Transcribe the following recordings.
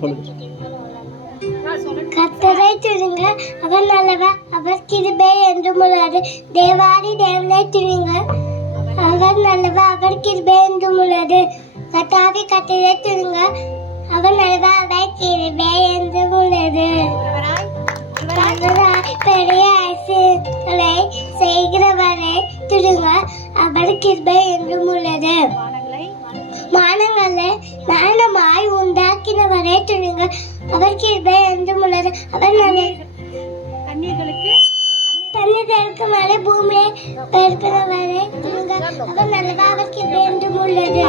சொல்லுங்க. கர்த்தரை துதிங்க, அவர் நல்லவர், அவர் கிருபை என்றும் உள்ளது. தேவாதி தேவனை துதிங்க, அவர் நல்லவர், அவர் கிருபை என்றும் உள்ளது. கர்த்தாவே கர்த்தரை துதிங்க, அவர் நல்லவர், அவர் கிருபை என்றும் உள்ளது. பெரிய அதிசயங்களை செய்கிறவரை துதிங்க, அவர் கிருபை என்றும் உள்ளது. வானங்களை நாணமாய் உண்டாக்கினவரை துதிங்க, அவர் கிருபை என்றும் உள்ளது. அவர் தண்ணீர்களுக்கு மேலே பூமியை பெருக்கிறவரை துதிங்க, அவர் நல்லவர், அவர் கிருபை என்றும் உள்ளது.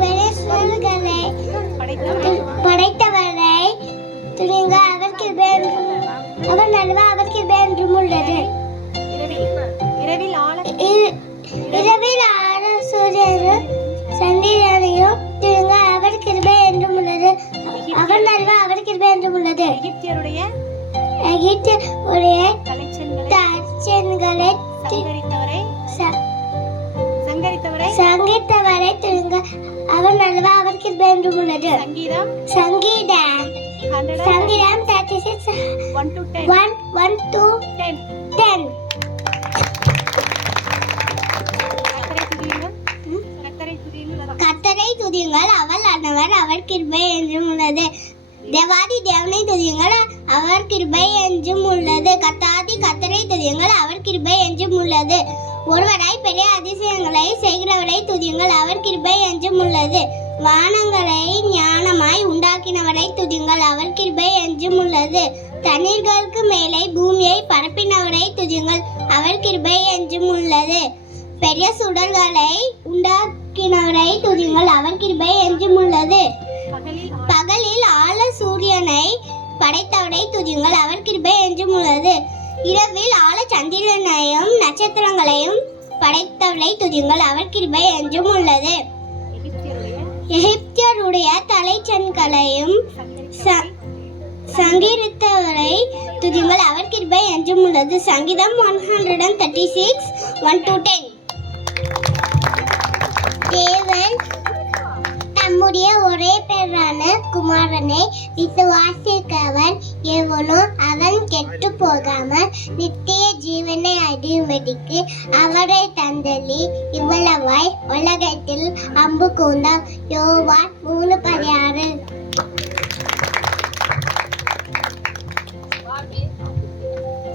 பெருசுகளை படைத்தவரை துதிங்க, அவர் கிருபை என்றும், அவர் நல்லவர், அவர் கிருபை என்றும் உள்ளது. இரவில் ஆழ சூரியனும் சந்திரனையும் துதிங்க, அவர் கிருபை என்றும் உள்ளது. அவர் நல்லவர், அவர் கிருபை என்றும் உள்ளது. எகிப்தியருடைய தலைச்சன்களை சங்கரித்தவரை துதிங்க, அவர் நல்லவர், அவர் கிருபை என்றும் உள்ளது. சங்கீதம் 36 1 to 10. கர்த்தரை துதியுங்கள், அவர் நல்லவர், அவர் கிருபை என்றும் உள்ளது. தேவாதி தேவனை துதியுங்கள், அவர் கிருபை என்றும் உள்ளது. கர்த்தரை துதியுங்கள், அவர் கிருபை என்றும் உள்ளது. ஒருவராய் பெரிய அதிசயங்களை செய்கிறவரை துதியுங்கள், அவர் கிருபை என்றும் உள்ளது. வானங்களை ஞானமாய் உண்டாக்கினவரை துதியுங்கள், அவர் கிருபை என்றும் உள்ளது. தண்ணீர்களுக்கு மேலே பூமியை பரப்பினவரை துதியுங்கள், அவர் கிருபை என்றும் உள்ளது. பெரிய சுடர்களை உண்டாக்கினவரை துதியுங்கள், அவர் கிருபை என்றும் உள்ளது. பகலில் ஆழ சூரியனை படைத்தவரை துதியுங்கள், அவர் கிருபை என்றும் உள்ளது. இரவில் ஆழ சந்திரனையும் நட்சத்திரங்களையும் படைத்தவரை துதியுங்கள், அவர் கிருபை என்றும் உள்ளது. எகிப்தியருடைய தலைச்சன்களையும் சங்கரித்தவரை துதியுங்கள், அவர் கிருபை என்றும் உள்ளது. சங்கீதம் 136 1 to 10. தேவன் தம்முடைய ஒரே பேரான குமாரனை விசுவாசிக்கிறவன் எவனோ அவன் கெட்டு போகாமல் நித்திய ஜீவனை அடையும்படிக்கு அவரை தந்தளி இவ்வளவாய் உலகத்தில் அம்பு கூர்ந்தார். யோவான் 3:16.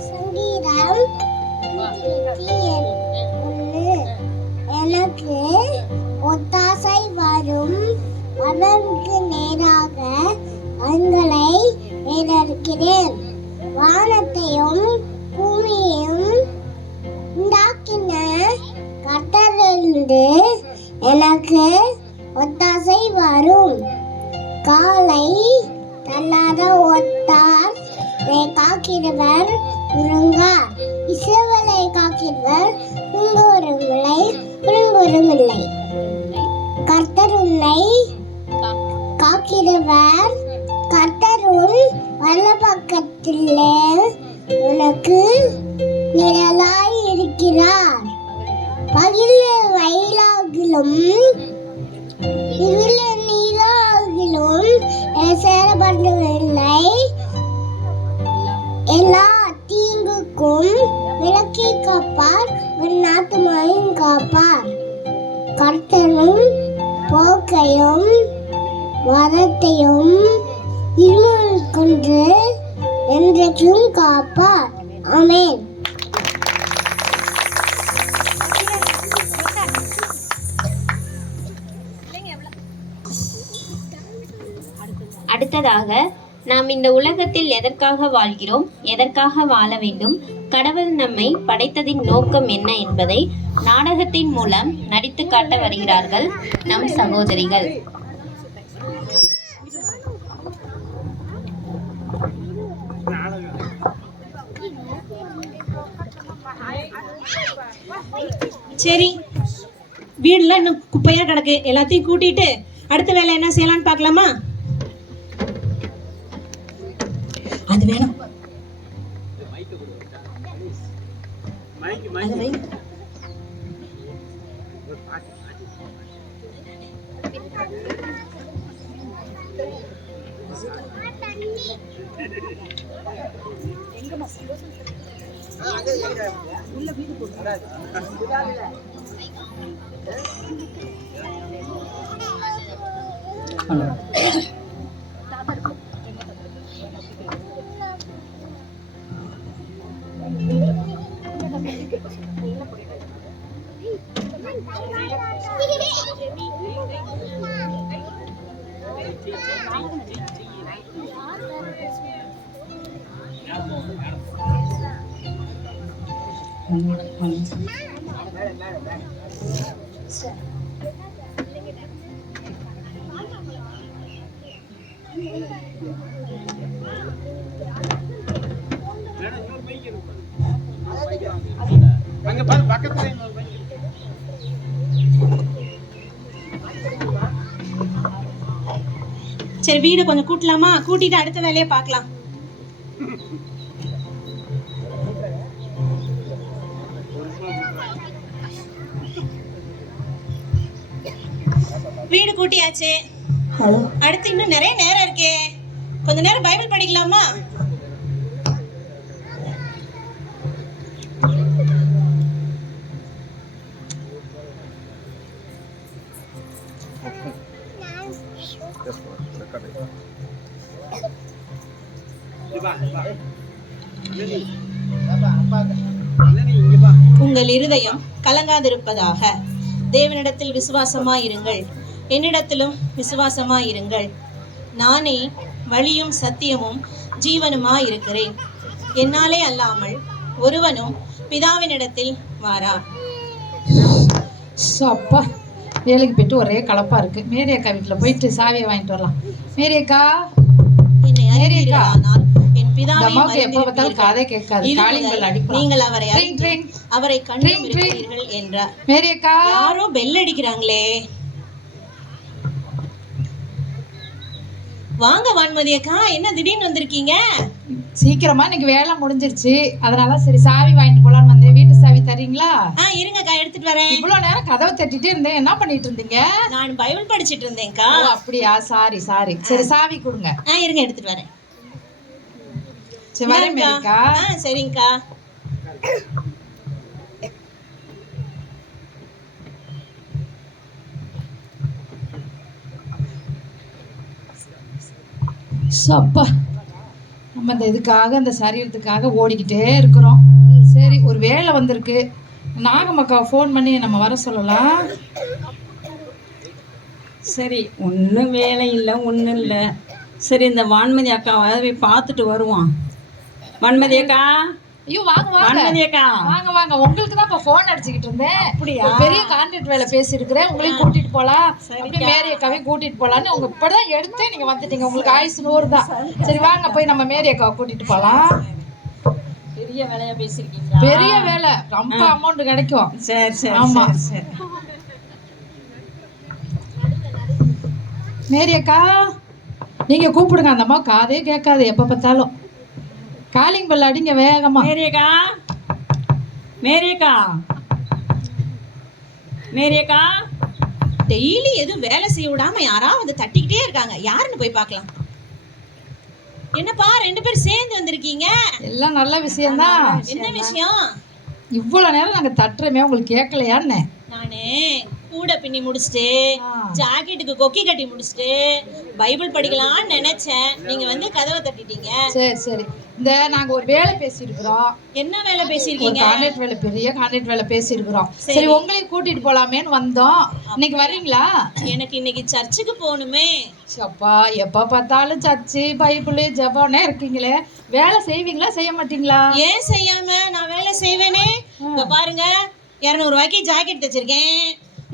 சங்கீதம் 1. எனக்கு ஒத்தாசை வரும் அவனுக்கு நேராக கண்களை ஏறெடுக்கிறேன். வானத்தையும் பூமியையும் உண்டாக்கின கர்த்தரிலிருந்து எனக்கு ஒத்தாசை வரும். காலை தள்ளாத ஒத்தார் காக்கிறவர் உறங்கார். இஸ்ரவேலை காக்கிறவர் உறங்குவதுமில்லை. கர்த்தர் உன்னை காக்கிறவர், கர்த்தர் உன் வலப்பக்கத்திலே உனக்கு நிழலாய் இருக்கிறார். பகலில் வெயிலாகிலும் இருளில் நீராகிலும் சேரப்படுவதில்லை. எல்லா தீங்குக்கும் விலக்கி காப்பார், ஆத்துமாவையும் காப்பார். கர்த்தரும் போக்கையும் வரத்தையும் இருள் கொன்று என்றைக்கும் காப்பார். ஆமென். அடுத்ததாக, நாம் இந்த உலகத்தில் எதற்காக வாழ்கிறோம், எதற்காக வாழ வேண்டும், கடவுள் நம்மை படைத்ததின் நோக்கம் என்ன என்பதை நாடகத்தின் மூலம் நடித்து காட்ட வருகிறார்கள் நம் சகோதரிகள். சரி, வீடுலாம் இன்னும் குப்பையா கிடக்கு. எல்லாத்தையும் கூட்டிட்டு அடுத்த வேலை என்ன செய்யலாம்னு பார்க்கலாமா? அது வேணும். சரி, வீடு கொஞ்சம் கூட்டலாமா? கூட்டிட்டு அடுத்த வேலையை பார்க்கலாம். வீடு கூட்டியாச்சு. அடுத்து இன்னும் நிறைய நேரம் இருக்கே, கொஞ்ச நேரம் பைபிள் படிக்கலாமா? உங்கள் இருதயம் கலங்காதிருப்பதாக. தேவனிடத்தில் விசுவாசமாயிருங்கள், என்னிடத்திலும் விசுவாசமாயிருங்கள். நானே வழியும் சத்தியமும் ஜீவனுமாயிருக்கிறேன். என்னாலே அல்லாமல் ஒருவனும் பிதாவினிடத்தில் வாரா. அப்பா, வேலைக்கு போயிட்டு ஒரே கலப்பா இருக்கு. மேரி அக்கா வீட்டுல போயிட்டு சாவியை வாங்கிட்டு வரலாம். மேரி அக்கா, என்னை அறிவீர்களானால் என் பிதாவையும் எப்ப பார்த்தாலும் காதை கேட்காது. நீங்கள் அவரை கண்டிருக்கிறீர்கள் என்றார். மேரி அக்கா, யாரோ பெல் அடிக்கிறாங்களே. வாங்க வான்மதி அக்கா, என்ன திடீர்னு வந்திருக்கீங்க? சீக்கிரமா இன்னைக்கு வேலை முடிஞ்சிருச்சு, அதனால சரி சாவி வாங்கிட்டு போலான்னு வந்தேன். வீட்டு சாவி தரீங்களா? இருங்கக்கா, எடுத்துட்டு வரேன். இவ்வளவு நேரம் கதவை தட்டிட்டே இருந்தேன், என்ன பண்ணிட்டு இருந்தீங்க? நான் பைபிள் படிச்சிட்டு இருந்தேன்க்கா. அப்படியா? சாரி. சரி சாவி கொடுங்க. இருங்க, எடுத்துட்டு வரேன். சரி வரேன் மேரிக்கா. சரிங்கக்கா. அப்பா, நம்ம இந்த இதுக்காக, இந்த சரீரத்துக்காக ஓடிக்கிட்டே இருக்கிறோம். சரி, ஒரு வேலை வந்திருக்கு. நாகமக்காவை ஃபோன் பண்ணி நம்ம வர சொல்லலாம். சரி, ஒன்றும் வேலை இல்லை, ஒன்றும் இல்லை. சரி, இந்த வான்மதி அக்காவை போய் பார்த்துட்டு வருவான். வான்மதி அக்கா, ஐயோ வாங்க வான்மதி அக்கா, வாங்க. உங்களுக்கு தான் இப்போ ஃபோன் அடிச்சுக்கிட்டு இருந்தேன். அப்படியா? பெரிய கான்ட்ராக்ட் வேலை பேசியிருக்கிறேன், உங்களையும் கூட்டிட்டு போகலாம், அப்படியே மேரி அக்காவையும் கூட்டிட்டு போகலான்னு உங்க இப்பதான் எடுத்தே நீங்க வந்துட்டீங்க. உங்களுக்கு ஆயுசு 100 தான். சரி வாங்க, போய் நம்ம மேரி அக்காவை கூட்டிட்டு போகலாம். பெரிய வேலையா பேசியிருக்கீங்களா? பெரிய வேலை, ரொம்ப அமௌண்ட் கிடைக்கும். சரி. ஆமா. மேரி அக்கா, நீங்க கூப்பிடுங்க. அந்த அம்மா காதே கேட்காது, எப்ப பார்த்தாலும் காலிங் பெல் அடிங்க வேகமா. மேரி அக்கா, டெய்லி எதுவும் வேலை செய்ய விடாம யாராவது வந்து தட்டிக்கிட்டே இருக்காங்க. யாருன்னு போய் பார்க்கலாம். என்னப்பா, 2 பேரும் சேர்ந்து வந்திருக்கீங்க? எல்லாம் நல்ல விஷயம்தான். என்ன விஷயம்? இவ்வளவு நேரம் நாங்க தட்டுறமே, உங்களுக்கு கேட்கலையான்னு. நானு கூட பின்னி முடிச்சுட்டு, ஜாக்கெட்டுக்கு கொக்கி கட்டி முடிச்சுட்டு பைபிள் படிக்கலாம்னு நினைச்சேன். நீங்க வந்து கதவை தட்டிட்டீங்க. சரி. இந்த நாங்க ஒரு வேலை பேசியிருக்கிறோம். என்ன வேலை பேசியிருக்கீங்க? கான்ட்ராக்ட் வேலை, பெரிய கான்ட்ராக்ட் வேலை பேசியிருக்கிறோம். சரி, உங்களையும் கூட்டிட்டு போலாமேன்னு வந்தோம். இன்னைக்கு வர்றீங்களா? எனக்கு இன்னைக்கு சர்ச்சுக்கு போகணுமே. அப்பா, எப்ப பார்த்தாலும் சர்ச்சு, பைபிள், ஜெபம்னே இருக்கீங்களே, வேலை செய்வீங்களா செய்ய மாட்டீங்களா? ஏன் செய்யாம, நான் வேலை செய்வேனே. இங்க பாருங்க, 200 ரூபாய்க்கு ஜாக்கெட் தைச்சிருக்கேன்,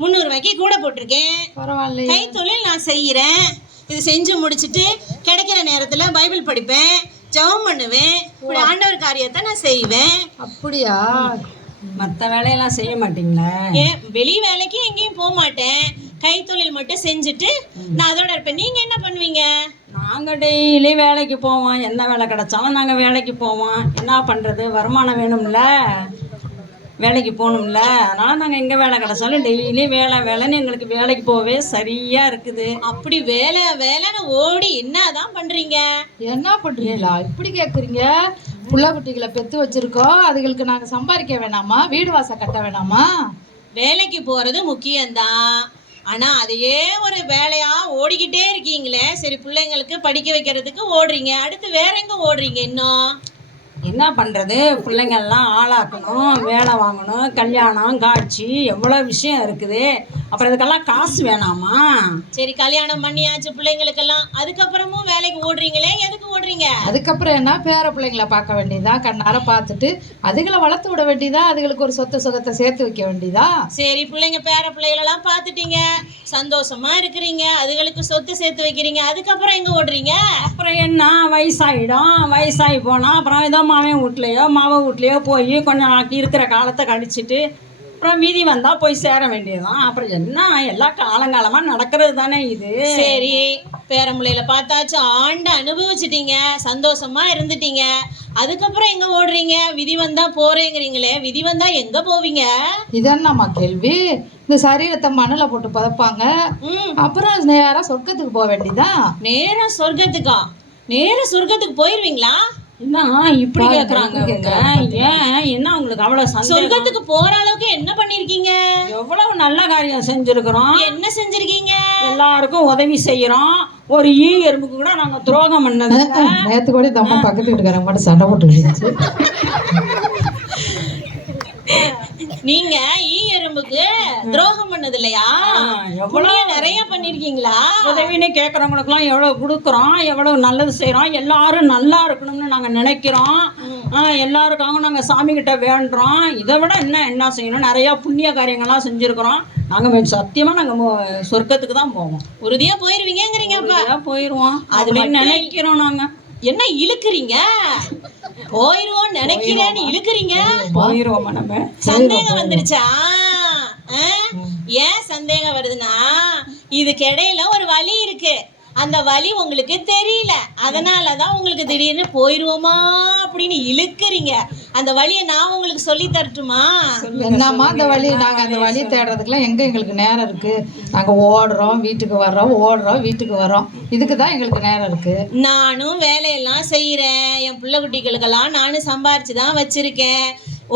300 ரூபாய்க்கு கூட போட்டிருக்கேன். பரவாயில்ல. கை தொழில் நான் செய்யறேன். இது செஞ்சு முடிச்சுட்டு கிடைக்கிற நேரத்துல பைபிள் படிப்பேன், ஜெபம் பண்ணுவேன். இப்படி ஆண்டவர் காரியத்தை நான் செய்வேன். அப்படியா? மற்ற வேலையெல்லாம் செய்ய மாட்டீங்களா? ஏன், வெளி வேலைக்கு எங்கேயும் போக மாட்டேன். கைத்தொழில் மட்டும் செஞ்சுட்டு நான் அதோட இருப்பேன். நீங்க என்ன பண்ணுவீங்க? நாங்கள் டெய்லி வேலைக்கு போவோம். என்ன வேலை கிடைச்சாலும் நாங்கள் வேலைக்கு போவோம். என்ன பண்ணுறது, வருமானம் வேணும்ல. வேலைக்கு போகணும்ல, அதனால் நாங்கள் எங்கே வேலை கிடைச்சாலும் டெய்லி வேலைன்னு எங்களுக்கு வேலைக்கு போகவே சரியாக இருக்குது. அப்படி வேலை வேலைன்னு ஓடி என்னதான் பண்றீங்க? என்ன பண்றீங்களா இப்படி கேட்குறீங்க? புள்ள குட்டிகளை பெற்று வச்சிருக்கோம், அதுகளுக்கு நாங்கள் சம்பாதிக்க வேணாமா? வீடு வாசல் கட்ட வேணாமா? வேலைக்கு போறது முக்கியம்தான். ஆனா அதையே ஒரு வேலையா ஓடிக்கிட்டே இருக்கீங்களே. சரி, பிள்ளைங்களுக்கு படிக்க வைக்கிறதுக்கு ஓடுறீங்க, அடுத்து வேற எங்க ஓடுறீங்க இன்னும்? என்ன பண்ணுறது, பிள்ளைங்கள்லாம் ஆளாக்கணும், வேலை வாங்கணும், கல்யாணம் காட்சி எவ்வளோ விஷயம் இருக்குது. அப்புறம் இதுக்கெல்லாம் காசு வேணாமா? சரி, கல்யாணம் பண்ணியாச்சு பிள்ளைங்களுக்கெல்லாம், அதுக்கப்புறமும் வேலைக்கு ஓடுறீங்களே, எதுக்கு ஓடுறீங்க? அதுக்கப்புறம் என்ன, பேர பிள்ளைங்களை பார்க்க வேண்டியதா, கண்ணார பார்த்துட்டு அதுகளை வளர்த்து விட வேண்டியதா, அதுகளுக்கு ஒரு சொத்து சுகத்தை சேர்த்து வைக்க வேண்டியதா. சரி, பிள்ளைங்க பேர பிள்ளைகளெல்லாம் பார்த்துட்டீங்க, சந்தோஷமா இருக்கிறீங்க, அதுகளுக்கு சொத்து சேர்த்து வைக்கிறீங்க, அதுக்கப்புறம் எங்க ஓடுறீங்க? அப்புறம் என்ன, வயசாகி போனால் அப்புறம் ஏதோ மாவன் வீட்லையோ போய் கொஞ்சம் இருக்கிற காலத்தை கழிச்சிட்டு அப்புறம் மீதி வந்தால் போய் சேர வேண்டியதுதான். அப்புறம் என்ன, எல்லாம் காலங்காலமாக நடக்கிறது தானே இது. சரி, பேரம்பிள்ளையில பார்த்தாச்சு, ஆண்டு அனுபவிச்சிட்டீங்க, சந்தோஷமா இருந்துட்டீங்க, அதுக்கப்புறம் எங்க ஓடுறீங்க? விதி வந்தா போறேங்கிறீங்களே, விதி வந்தா எங்க போவீங்க? இதென்னம்மா கேள்வி? இந்த சரீரத்தை மண்ணில் போட்டு பதப்பாங்க, அப்புறம் நேராக சொர்க்கத்துக்கு போக வேண்டியதா. நேரா சொர்க்கத்துக்கா? நேரா சொர்க்கத்துக்கு போயிருவீங்களா? என்ன இப்படி கேட்குறாங்க? ஏன், என்ன உங்களுக்கு அவ்வளோ சந்தோஷம்? சொர்க்கத்துக்கு போற அளவுக்கு என்ன பண்ணிருக்கீங்க? எவ்வளவு நல்ல காரியம் செஞ்சுருக்கிறோம். என்ன செஞ்சிருக்கீங்க? எல்லாருக்கும் உதவி செய்கிறோம். ஒரு எறும்புக்கு கூட நாங்கள் துரோகம் பண்ணது. நேற்று கூட இந்த அம்மா பக்கத்து வீட்டுக்காரங்க மட்டும் சண்டை போட்டு நீங்க எறும்புக்கு துரோகம் பண்ணது இல்லையா? எவ்வளவு நிறைய பண்ணிருக்கீங்களா? உதவின்னு கேட்குறவங்களுக்குலாம் எவ்வளோ கொடுக்குறோம், எவ்வளோ நல்லது செய்கிறோம். எல்லாரும் நல்லா இருக்கணும்னு நாங்கள் நினைக்கிறோம். எல்லாருக்காகவும் நாங்கள் சாமி கிட்ட வேண்டுறோம். இதை விட என்ன செய்யணும், நிறையா புண்ணிய காரியங்கள்லாம் செஞ்சுருக்கிறோம். நாங்கள் சத்தியமாக நாங்கள் சொர்க்கத்துக்கு தான் போவோம். உறுதியா போயிருவீங்கிறீங்க? அப்ப போயிடுவோம், அது நினைக்கிறோம். நாங்கள் என்ன இழுக்குறீங்க? போயிருவோம் நினைக்கிறேன்னு இழுக்குறீங்க. போயிருவோம். நம்ம சந்தேகம் வந்துருச்சா? ஏன் சந்தேகம் வருதுன்னா, இதுக்கு இடையில ஒரு வழி இருக்கு, அந்த வழி உங்களுக்கு தெரியல, அதனாலதான் உங்களுக்கு திடீர்னு போயிருவோமா அப்படின்னு இழுக்குறீங்க. அந்த வழியை நான் உங்களுக்கு சொல்லி தரட்டுமா? என்னம்மா அந்த வழி? நாங்கள் அந்த வழி தேடுறதுக்குலாம் எங்கே எங்களுக்கு நேரம் இருக்குது? நாங்கள் ஓடுறோம் வீட்டுக்கு வர்றோம், ஓடுறோம் வீட்டுக்கு வரோம், இதுக்கு தான் எங்களுக்கு நேரம் இருக்குது. நானும் வேலையெல்லாம் செய்கிறேன், என் பிள்ளை குட்டிகளுக்கெல்லாம் நானும் சம்பாரிச்சு தான் வச்சுருக்கேன்,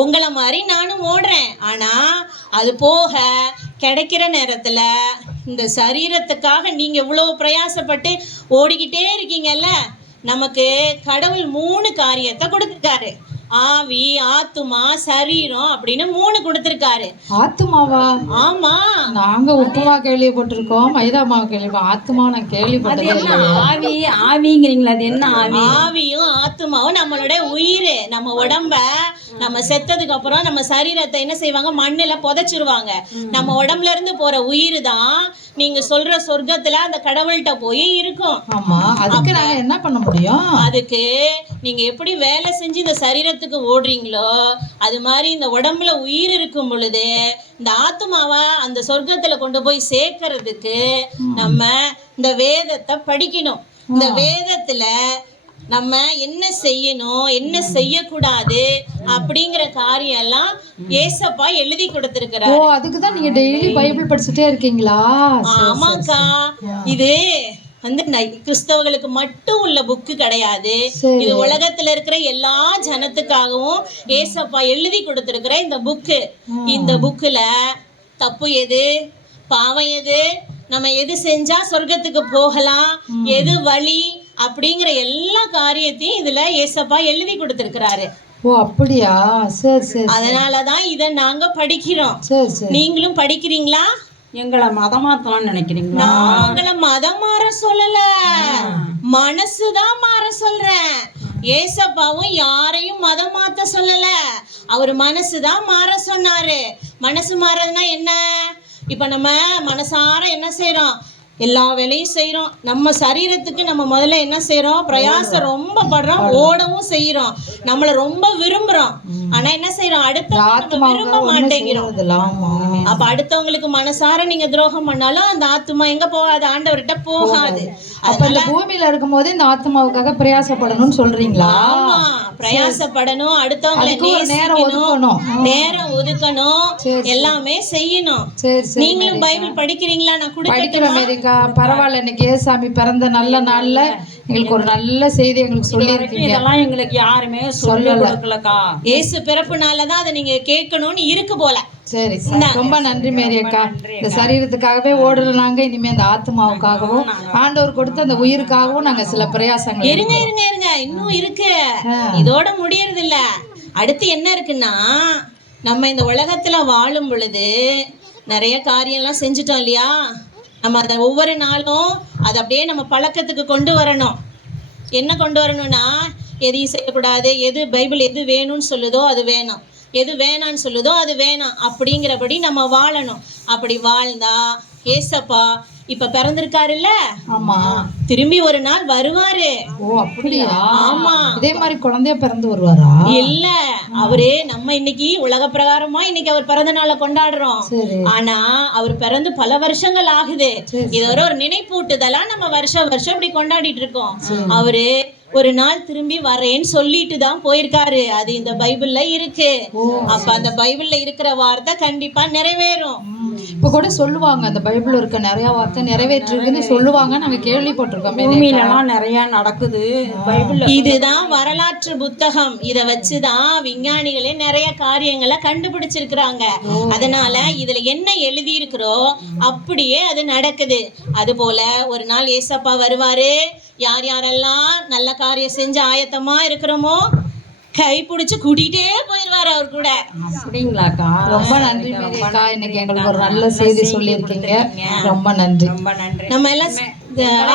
உங்களை மாதிரி நானும் ஓடுறேன். ஆனால் அது போக கிடைக்கிற நேரத்தில் இந்த சரீரத்துக்காக நீங்கள் இவ்வளோ பிரயாசப்பட்டு ஓடிக்கிட்டே இருக்கீங்கல்ல, நமக்கு கடவுள் 3 காரியத்தை கொடுத்துருக்காரு. ஆவி, ஆத்துமா, சரீரம் அப்படின்னு 3 கொடுத்துருக்காரு. ஆத்துமாவா? ஆமா, நாங்க உப்புமா கேள்விப்பட்டிருக்கோம், மைதா மாவு கேள்விப்பட்டோம், ஆத்துமா நான் கேள்விப்பட்டது. ஆவிங்கிறீங்களா? அது என்ன ஆவி? ஆவியும் ஆத்துமாவும் நம்மளோட உயிர். நம்ம உடம்ப நம்ம செத்ததுக்கு அப்புறம் நம்ம சரீரத்தை என்ன செய்வாங்க, மண்ணுல புதைச்சிருவாங்க. நம்ம உடம்புல இருந்து போற உயிர் தான் நீங்க சொல்ற சொர்க்கத்துல அந்த கடவுள்கிட்ட போய் இருக்கும். ஆமா, அதுக்கு நாங்க என்ன பண்ண முடியும்? அதுக்கு நீங்க எப்படி வேலை செஞ்சு இந்த சரீரத்துக்கு ஓடுறீங்களோ, அது மாதிரி இந்த உடம்புல உயிர் இருக்கும் பொழுது இந்த ஆத்மாவை அந்த சொர்க்கத்துல கொண்டு போய் சேர்க்கறதுக்கு நம்ம இந்த வேதத்தை படிக்கணும். இந்த வேதத்துல நம்ம என்ன செய்யணும், என்ன செய்யக்கூடாது அப்படிங்கிற காரியம் எல்லாம் ஏசப்பா எழுதி கொடுத்திருக்கிறாரு. ஓ, அதுக்கு தான் நீங்க டெய்லி பைபிள் படிச்சுட்டே இருக்கீங்களா? ஆமாக்கா, இது வந்து கிறிஸ்தவர்களுக்கு மட்டும் உள்ள புக்கு கிடையாது. இது உலகத்துல இருக்கிற எல்லா ஜனத்துக்காகவும் ஏசப்பா எழுதி கொடுத்திருக்கிற இந்த புக்கு. இந்த புக்குல தப்பு எது, பாவம் எது, நம்ம எது செஞ்சா சொர்க்கத்துக்கு போகலாம், எது வழி அப்படிங்கிற எல்லா காரியத்தையும் இதுல ஏசப்பா எழுதி கொடுத்திருக்கிறாரு. ஓ, அப்படியா? சரி சரி. அதனாலதான் இத நாங்க படிக்கிறோம். சரி சரி. நீங்களும் படிக்கிறீங்களா? எங்களை மதமாத்தலாம்னு நினைக்கிறீங்களா? நாங்கள மதம் மாற சொல்லல, மனசுதான் மாற சொல்றேன். ஏசப்பாவும் யாரையும் மதம் மாத்த சொல்லல, அவர் மனசுதான் மாற சொன்னாரு. மனசு மாறதுன்னா என்ன? இப்ப நம்ம மனசார என்ன செய்யறோம், எல்லா வேலையும் செய்கிறோம். நம்ம சரீரத்துக்கு நம்ம முதல்ல என்ன செய்கிறோம்? பிரயாசம் ரொம்ப படுறோம், ஓடவும் செய்கிறோம், நம்மளை ரொம்ப விரும்புகிறோம். ஆனால் என்ன செய்கிறோம்? அடுத்தவங்க விரும்ப மாட்டேங்கிறோம். அப்போ அடுத்தவங்களுக்கு மனசார நீங்கள் துரோகம் பண்ணாலும் அந்த ஆத்மா எங்கே போகாது? ஆண்டவர்கிட்ட போகாது. அப்ப இந்த பூமியில இருக்கும் போது இந்த ஆத்மாவுக்காக பிரயாசப்படணும்னு சொல்றீங்களா? ஆமா, பிரயாசப்படணும், அடுத்தவங்களை நேசிக்கணும், நேரம் ஒதுக்கணும், எல்லாமே செய்யணும். நீங்களும் பைபிள் படிக்கிறீங்களா? நான் படிக்கிறேன் பரவாயில்ல. இன்னைக்கு ஏசாமி பிறந்த நல்ல நாள்ல எங்களுக்கு ஒரு நல்ல செய்தி எங்களுக்கு சொல்லி இருக்கீங்க. இதெல்லாம் எங்களுக்கு யாருமே சொல்லி கொடுக்கலக்கா. ஏசு பிறப்புனாலதான் அதை நீங்க கேட்கணும்னு இருக்கு போல. சரி, ரொம்ப நன்றி மேரி அக்கா. இந்த சரீரத்துக்காகவே ஓடல, நாங்க இனிமே இந்த ஆத்மாவுக்காகவும் ஆண்டவர் கொடுத்த அந்த உயிருக்காகவும் நாங்க சில பிரயாசங்கள். இருங்க இன்னும் இருக்கு, இதோட முடியறது இல்ல. அடுத்து என்ன இருக்குன்னா, நம்ம இந்த உலகத்துல வாழும் பொழுது நிறைய காரியம்லாம் செஞ்சுட்டோம் இல்லையா? நம்ம அதை ஒவ்வொரு நாளும் அதை அப்படியே நம்ம பழக்கத்துக்கு கொண்டு வரணும். என்ன கொண்டு வரணும்னா, எதையும் செய்யக்கூடாது, எது பைபிள் எது வேணும்னு சொல்லுதோ அது வேணும், எது வேணான்னு சொல்லுதோ அது வேணாம், அப்படிங்கிறபடி நம்ம வாழணும். அப்படி வாழ்ந்தா ஏசப்பா இப்ப பிறந்திருக்காருல்ல, ஆமா, திரும்பி ஒரு நாள் வருவாரு. ஓ அப்படியா? ஆமா, இதே மாதிரி குழந்தைய பிறந்து வருவாரா? இல்ல, அவரு நம்ம இன்னைக்கு உலக பிரகாரமா இன்னைக்கு அவர் பிறந்த நாளை கொண்டாடுறோம். ஆனா அவர் பிறந்து பல வருஷங்கள் ஆகுது. இது ஒரு நினைப்பூட்டுதலா நம்ம வருஷம் வருஷம் இப்படி கொண்டாடிட்டு இருக்கோம். அவரு ஒரு நாள் திரும்பி வரேன்னு சொல்லிட்டு தான் போயிருக்காரு. அது இந்த பைபிள்ல இருக்கு. அப்ப அந்த பைபிள்ல இருக்கிற வார்த்தை கண்டிப்பா நிறைவேறும். இப்ப கூட சொல்லுவாங்க, அந்த பைபிள் இருக்க நிறைய வார்த்தை நிறைவேற்றிருக்குன்னு சொல்லுவாங்க, நாங்க கேள்விப்பட்டிருக்கோம். பூமியிலலாம் நிறைய நடக்குது பைபிள்ல. இதுதான் வரலாற்று புத்தகம். இத வச்சுதான் விஞ்ஞானிகளே நிறைய காரியங்களை கண்டுபிடிச்சிருக்கிறாங்க. அதனால இதுல என்ன எழுதி இருக்கிறோ அப்படியே அது நடக்குது. அது போல ஒரு நாள் ஏசப்பா வருவாரு. யார் யாரெல்லாம் நல்ல காரியம் செஞ்சு ஆயத்தமா இருக்கிறோமோ கை பிடிச்சு கூட்டிகிட்டே போயிடுவார் அவர் கூட. அப்படிங்களாக்கா? ரொம்ப நன்றி மேரிக்கா, இன்னைக்கு எங்களுக்கு ஒரு நல்ல செய்தி சொல்லியிருக்கீங்க. ரொம்ப நன்றி. நம்ம எல்லாம்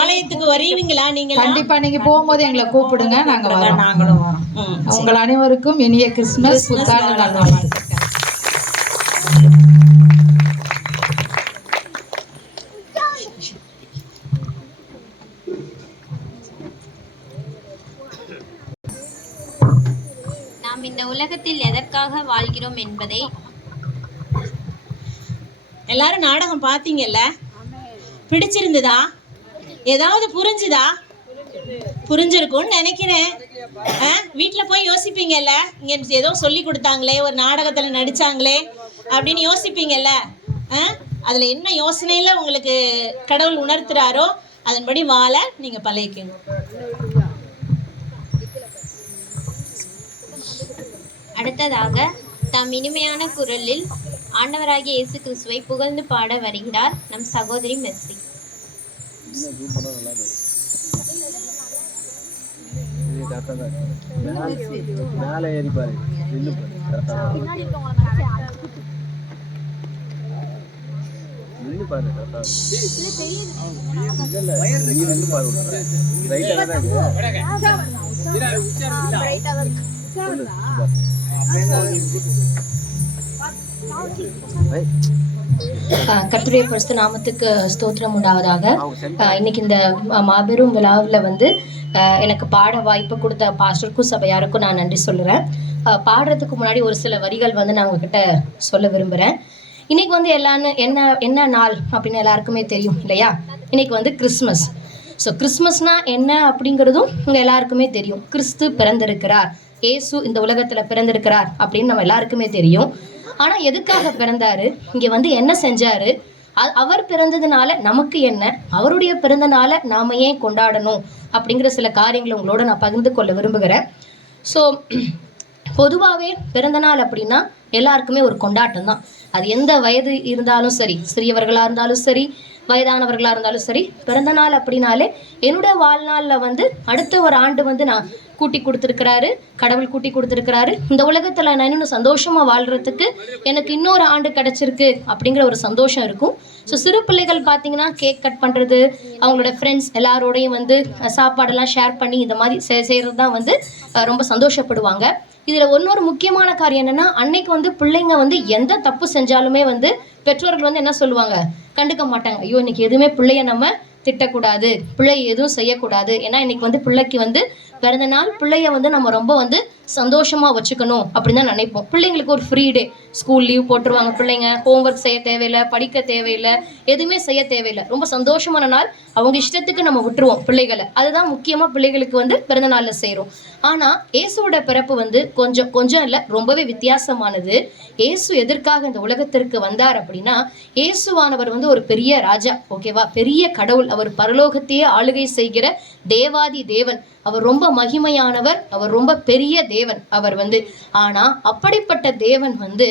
ஆலயத்துக்கு வருவீங்களா? நீங்க கண்டிப்பா, நீங்க போகும்போது எங்களை கூப்பிடுங்க, நாங்க வரோம். நாங்களும் வரோம். உங்கள் அனைவருக்கும் இனிய கிறிஸ்துமஸ் புத்தாண்டு நல்வாழ்த்துக்கள். நாம் இந்த உலகத்தில் எதற்காக வாழ்கிறோம் என்பதை எல்லாரும் நாடகம் பார்த்தீங்கல்ல, பிடிச்சிருந்ததா? ஏதாவது புரிஞ்சுதா? புரிஞ்சிருக்கும்னு நினைக்கிறேன். வீட்டில் போய் யோசிப்பீங்கல்ல, இங்கே ஏதோ சொல்லி கொடுத்தாங்களே, ஒரு நாடகத்தில் நடித்தாங்களே அப்படின்னு யோசிப்பீங்கல்ல. அதில் என்ன யோசனையில் உங்களுக்கு கடவுள் உணர்த்துறாரோ அதன்படி வாழ நீங்கள் பழகிக்கணும். அடுத்ததாக தம் இனிமையான குரலில் ஆண்டவராகிய இயேசு கிறிஸ்துவை புகழ்ந்து பாட வருகிறார் நம் சகோதரி மெர்சி. கர்த்தருடைய பரிசுத்த நாமத்துக்கு ஸ்தோத்திரம் உண்டாவதாக. இன்னைக்கு இந்த மாபெரும் விழாவில் வந்து எனக்கு பாட வாய்ப்பு கொடுத்த பாஸ்டருக்கும் சபையாருக்கும் நான் நன்றி சொல்லுறேன். பாடுறதுக்கு முன்னாடி ஒரு சில வரிகள் வந்து நான் உங்ககிட்ட சொல்ல விரும்புகிறேன். இன்னைக்கு வந்து என்ன நாள் அப்படின்னு எல்லாருக்குமே தெரியும் இல்லையா? இன்னைக்கு வந்து கிறிஸ்மஸ். ஸோ கிறிஸ்மஸ்னா என்ன அப்படிங்கிறதும் உங்கள் எல்லாருக்குமே தெரியும். கிறிஸ்து பிறந்திருக்கிறார், ஏசு இந்த உலகத்தில் பிறந்திருக்கிறார் அப்படின்னு நம்ம எல்லாருக்குமே தெரியும். ஆனால் எதுக்காக பிறந்தாரு, இங்கே வந்து என்ன செஞ்சாரு, அவர் பிறந்ததுனால நமக்கு என்ன, அவருடைய பிறந்த நாளை நாம் ஏன் கொண்டாடணும் அப்படிங்கிற சில காரியங்களை உங்களோட நான் பகிர்ந்து கொள்ள விரும்புகிறேன். ஸோ பொதுவாகவே பிறந்த நாள் அப்படின்னா எல்லாருக்குமே ஒரு கொண்டாட்டம் தான். அது எந்த வயது இருந்தாலும் சரி, சிறியவர்களாக இருந்தாலும் சரி, வயதானவர்களாக இருந்தாலும் சரி, பிறந்த நாள் அப்படின்னாலே என்னோட வாழ்நாளில் வந்து அடுத்த ஒரு ஆண்டு வந்து நான் கூட்டி கொடுத்துருக்கிறாரு, கடவுள் கூட்டி கொடுத்துருக்கிறாரு. இந்த உலகத்தில் நான் இன்னும் சந்தோஷமாக வாழ்கிறதுக்கு எனக்கு இன்னொரு ஆண்டு கிடச்சிருக்கு அப்படிங்கிற ஒரு சந்தோஷம் இருக்கும். ஸோ சிறு பிள்ளைகள் பார்த்தீங்கன்னா கேக் கட் பண்ணுறது, அவங்களோட ஃப்ரெண்ட்ஸ் எல்லாரோடையும் வந்து சாப்பாடெல்லாம் ஷேர் பண்ணி இந்த மாதிரி செய்கிறது தான் வந்து ரொம்ப சந்தோஷப்படுவாங்க. இதுல இன்னொரு முக்கியமான காரியம் என்னன்னா, அன்னைக்கு வந்து பிள்ளைங்க வந்து எந்த தப்பு செஞ்சாலுமே வந்து பெற்றோர்கள் வந்து என்ன சொல்லுவாங்க, கண்டுக்க மாட்டாங்க. ஐயோ இன்னைக்கு எதுவுமே பிள்ளைய நம்ம திட்டக்கூடாது, பிள்ளை எதுவும் செய்யக்கூடாது, ஏன்னா இன்னைக்கு வந்து பிள்ளைக்கு வந்து பிறந்த நாள், பிள்ளைய வந்து நம்ம ரொம்ப வந்து சந்தோஷமா வச்சுக்கணும் அப்படின்னு தான் நினைப்போம். பிள்ளைங்களுக்கு ஒரு ஃப்ரீ டே, ஸ்கூல் லீவ் போட்டுருவாங்க, பிள்ளைங்க ஹோம்ஒர்க் செய்ய தேவையில்லை, படிக்க தேவையில்லை, எதுவுமே செய்ய தேவையில்லை, ரொம்ப சந்தோஷமான நாள், அவங்க இஷ்டத்துக்கு நம்ம விட்டுருவோம் பிள்ளைகளை. அதுதான் முக்கியமா பிள்ளைகளுக்கு வந்து பிறந்த நாள்ல செய்கிறோம். ஆனா இயேசுவோட பிறப்பு வந்து கொஞ்சம் இல்லை, ரொம்பவே வித்தியாசமானது. இயேசு எதற்காக இந்த உலகத்திற்கு வந்தார் அப்படின்னா, இயேசுவானவர் வந்து ஒரு பெரிய ராஜா, ஓகேவா, பெரிய கடவுள், அவர் பரலோகத்தையே ஆளுகை செய்கிற தேவாதி தேவன், அவர் ரொம்ப மகிமையானவர், அவர் ரொம்ப பெரிய தேவன் அவர் வந்து. ஆனா அப்படிப்பட்ட தேவன் வந்து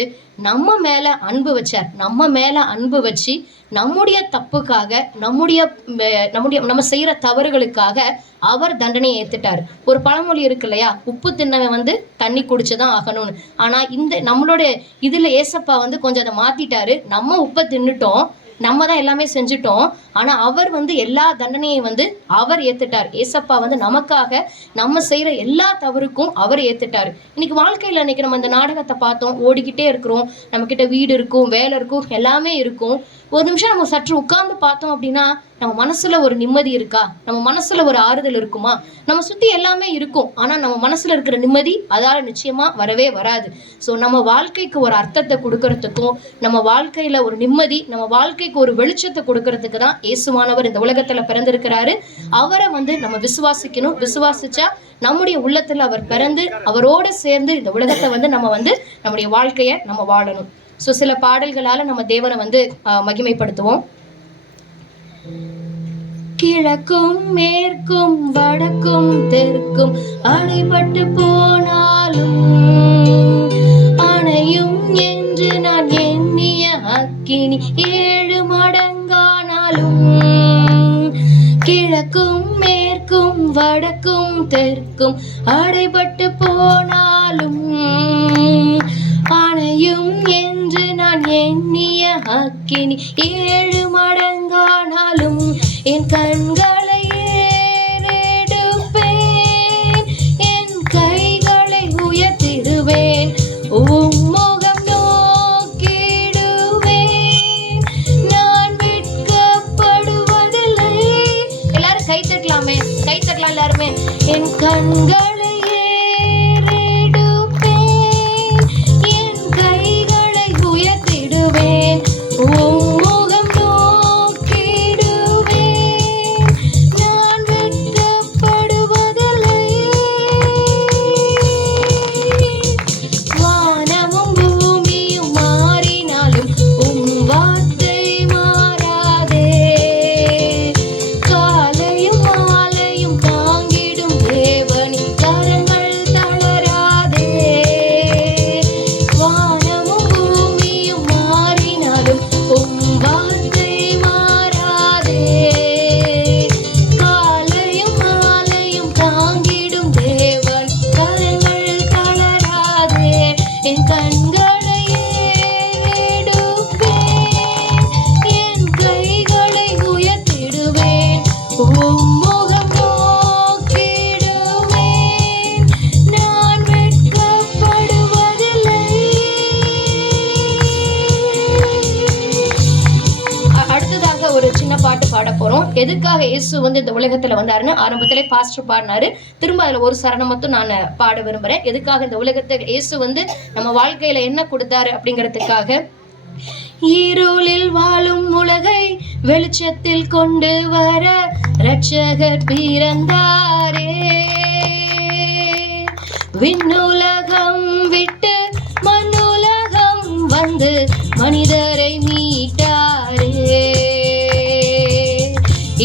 நம்ம மேல அன்பு வச்சார், நம்ம மேல அன்பு வச்சு நம்முடைய தப்புக்காக, நம்ம செய்யற தவறுகளுக்காக அவர் தண்டனையை ஏத்துட்டார். ஒரு பழமொழி இருக்கு இல்லையா, உப்பு தின்னவன் வந்து தண்ணி குடிச்சுதான் ஆகணும்னு. ஆனா இந்த நம்மளோட இதுல ஏசப்பா வந்து கொஞ்சம் அதை மாத்திட்டாரு. நம்ம உப்பை தின்னுட்டோம், நம்ம தான் எல்லாமே செஞ்சுட்டோம், ஆனா அவர் வந்து எல்லா தண்டனையும் வந்து அவர் ஏத்துட்டார். ஏசப்பா வந்து நமக்காக நம்ம செய்யற எல்லா தவறுக்கும் அவர் ஏத்துட்டாரு. இன்னைக்கு வாழ்க்கையில இன்னைக்கு நம்ம இந்த நாடகத்தை பார்த்தோம், ஓடிக்கிட்டே இருக்கிறோம், நம்ம கிட்ட வீடு இருக்கும், வேலை இருக்கும், எல்லாமே இருக்கும். ஒரு நிமிஷம் நம்ம சற்று உட்கார்ந்து பார்த்தோம் அப்படின்னா நம்ம மனசுல ஒரு நிம்மதி இருக்கா, நம்ம மனசுல ஒரு ஆறுதல் இருக்குமா? நம்ம சுத்தி எல்லாமே இருக்கும், ஆனா நம்ம மனசுல இருக்கிற நிம்மதி அதால நிச்சயமா வரவே வராது. ஸோ நம்ம வாழ்க்கைக்கு ஒரு அர்த்தத்தை கொடுக்கறதுக்கும், நம்ம வாழ்க்கையில ஒரு நிம்மதி, நம்ம வாழ்க்கைக்கு ஒரு வெளிச்சத்தை கொடுக்கறதுக்கு தான் இயேசுவானவர் இந்த உலகத்துல பிறந்திருக்கிறாரு. அவரை வந்து நம்ம விசுவாசிக்கணும். விசுவாசிச்சா நம்முடைய உள்ளத்துல அவர் பிறந்து அவரோட சேர்ந்து இந்த உலகத்தை வந்து நம்ம வந்து நம்முடைய வாழ்க்கைய நம்ம வாழணும். ஸோ சில பாடல்களால நம்ம தேவனை வந்து மகிமைப்படுத்துவோம். கிழக்கும் மேற்கும் வடக்கும் தெற்கும் அணைபட்டு போனாலும், அணையும் என்று நான் எண்ணிய அக்கினி 7 மடங்கானாலும், கிழக்கும் மேற்கும் வடக்கும் தெற்கும் அடைபட்டு போனாலும், அணையும் என்று நான் எண்ணிய அக்கினி 7 மடங்கானாலும், என் கண்களை ஏறெடுப்பேன், என் கைகளை உயர்த்திடுவேன், உம்முகம் நோக்கிடுவேன், நான் வெட்கப்படுவதில்லை. எல்லாரும் கை தட்டலாமே, கை தட்டலாம் எல்லாருமே. என் கண்களை எதுக்காக இயேசு வந்து இந்த உலகத்துல வந்தாருன்னு ஆரம்பத்திலே பாஸ்டர் பாடினாரு. திரும்ப அதுல ஒரு சரணம் மட்டும் நான் பாட விரும்புறேன். எதுக்காக இந்த உலகத்துக்கு இயேசு வந்து நம்ம வாழ்க்கையில என்ன கொடுத்தாரு அப்படிங்கிறதுக்காக. இருளில் வாழும் உலகை வெளிச்சத்தில் கொண்டு வர இரட்சகர் பிறந்தாரே, விண்ணுலகம் விட்டு மண்ணுலகம் வந்து மனிதரை மீட்டாரே,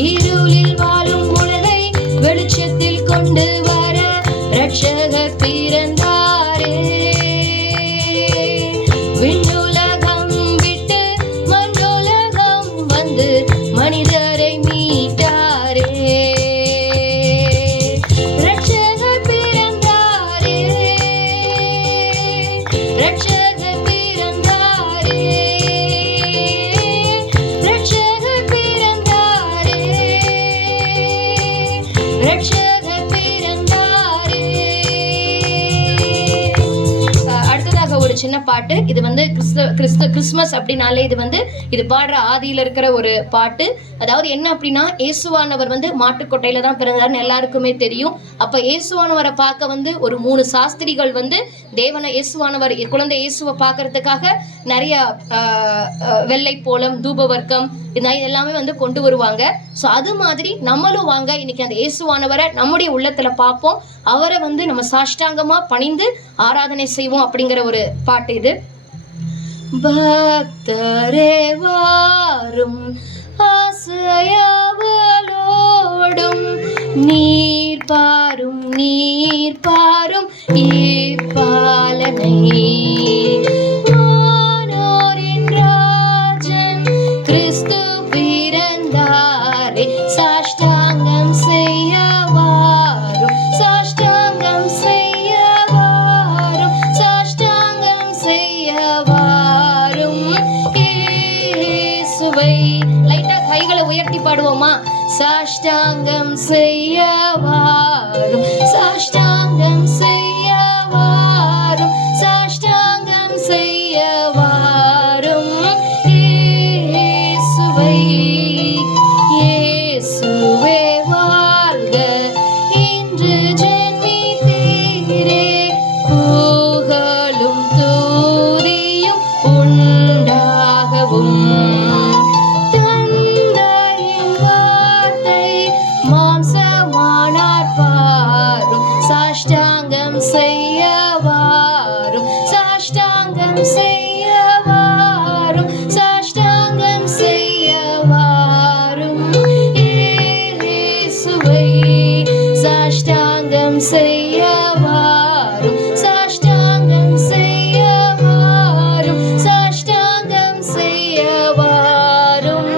இருளில் வாழும் உலகை வெளிச்சத்தில் கொண்டு வர இரட்சகர் பிறந்தாரே, விண்ணுலகம் விட்டு மண்ணுலகம் வந்து மனிதரை மீட்டாரே, இரட்சகர் பிறந்தாரே, இரட்சகர் பிறந்தாரே, இரட்சகர் பிறந்தாரே, இரட்சகர் பிறந்தாரே. பாட்டு. இது வந்து கிறிஸ்மஸ் அப்படின்னாலே இது பாடுற ஆதியில இருக்கிற ஒரு பாட்டு. அதாவது என்ன அப்படின்னா, இயேசுவானவர் மாட்டுக்கொட்டையில தான் பிறந்தாருன்னு எல்லாருக்குமே தெரியும். அப்ப இயேசுவானவரை பார்க்க ஒரு 3 சாஸ்திரிகள் தேவனை இயேசுவானவர் குழந்தை இயேசுவை பார்க்கறதுக்காக நிறைய வெள்ளை போலம், தூபவர்க்கம் எல்லாமே கொண்டு வருவாங்க. ஸோ அது மாதிரி நம்மளும் வாங்க இன்னைக்கு அந்த இயேசுவானவரை நம்முடைய உள்ளத்துல பார்ப்போம். அவரை நம்ம சாஷ்டாங்கமா பணிந்து ஆராதனை செய்வோம் அப்படிங்கிற ஒரு பாட்டு இது. பக்தரே வாரும் ஆசையாவலோடும் நீர் பாரும் இப்பாலனை வானோரின் ராஜன் கிறிஸ்து பிறந்தாரே சாஷ்டாங்கம் செய்ய வாரும் சாஷ்டாங்கம் செய்ய வாரும் சாஷ்டாங்கம் செய்ய வாரும் இயேசுவை. லைட்டா கைகளை உயர்த்தி பாடுவோமா? சாஷ்டாங்கம் செய்ய வாரும் சாஷ்டாங்கம் செய்ய வாரும் சாஷ்டாங்கம் செய்ய வாரும் இயேசுவை. இயேசுவே வாழ்க, இன்று ஜென்மித்தீரே, புகழும் தூதியும் உண்டாகவும். தந்தையின் வார்த்தை மாம்சமானார் பாரும் சாஷ்டாங்கம் செய்ய வாரும் சாஷ்டாங்கம் செய்ய வாரும் சாஷ்டாங்கம் செய்ய வாரும் இயேசுவை. சாஷ்டாங்கம் செய்ய வாரும் சாஷ்டாங்கம் செய்ய வாரும் சாஷ்டாங்கம் செய்ய வாரும்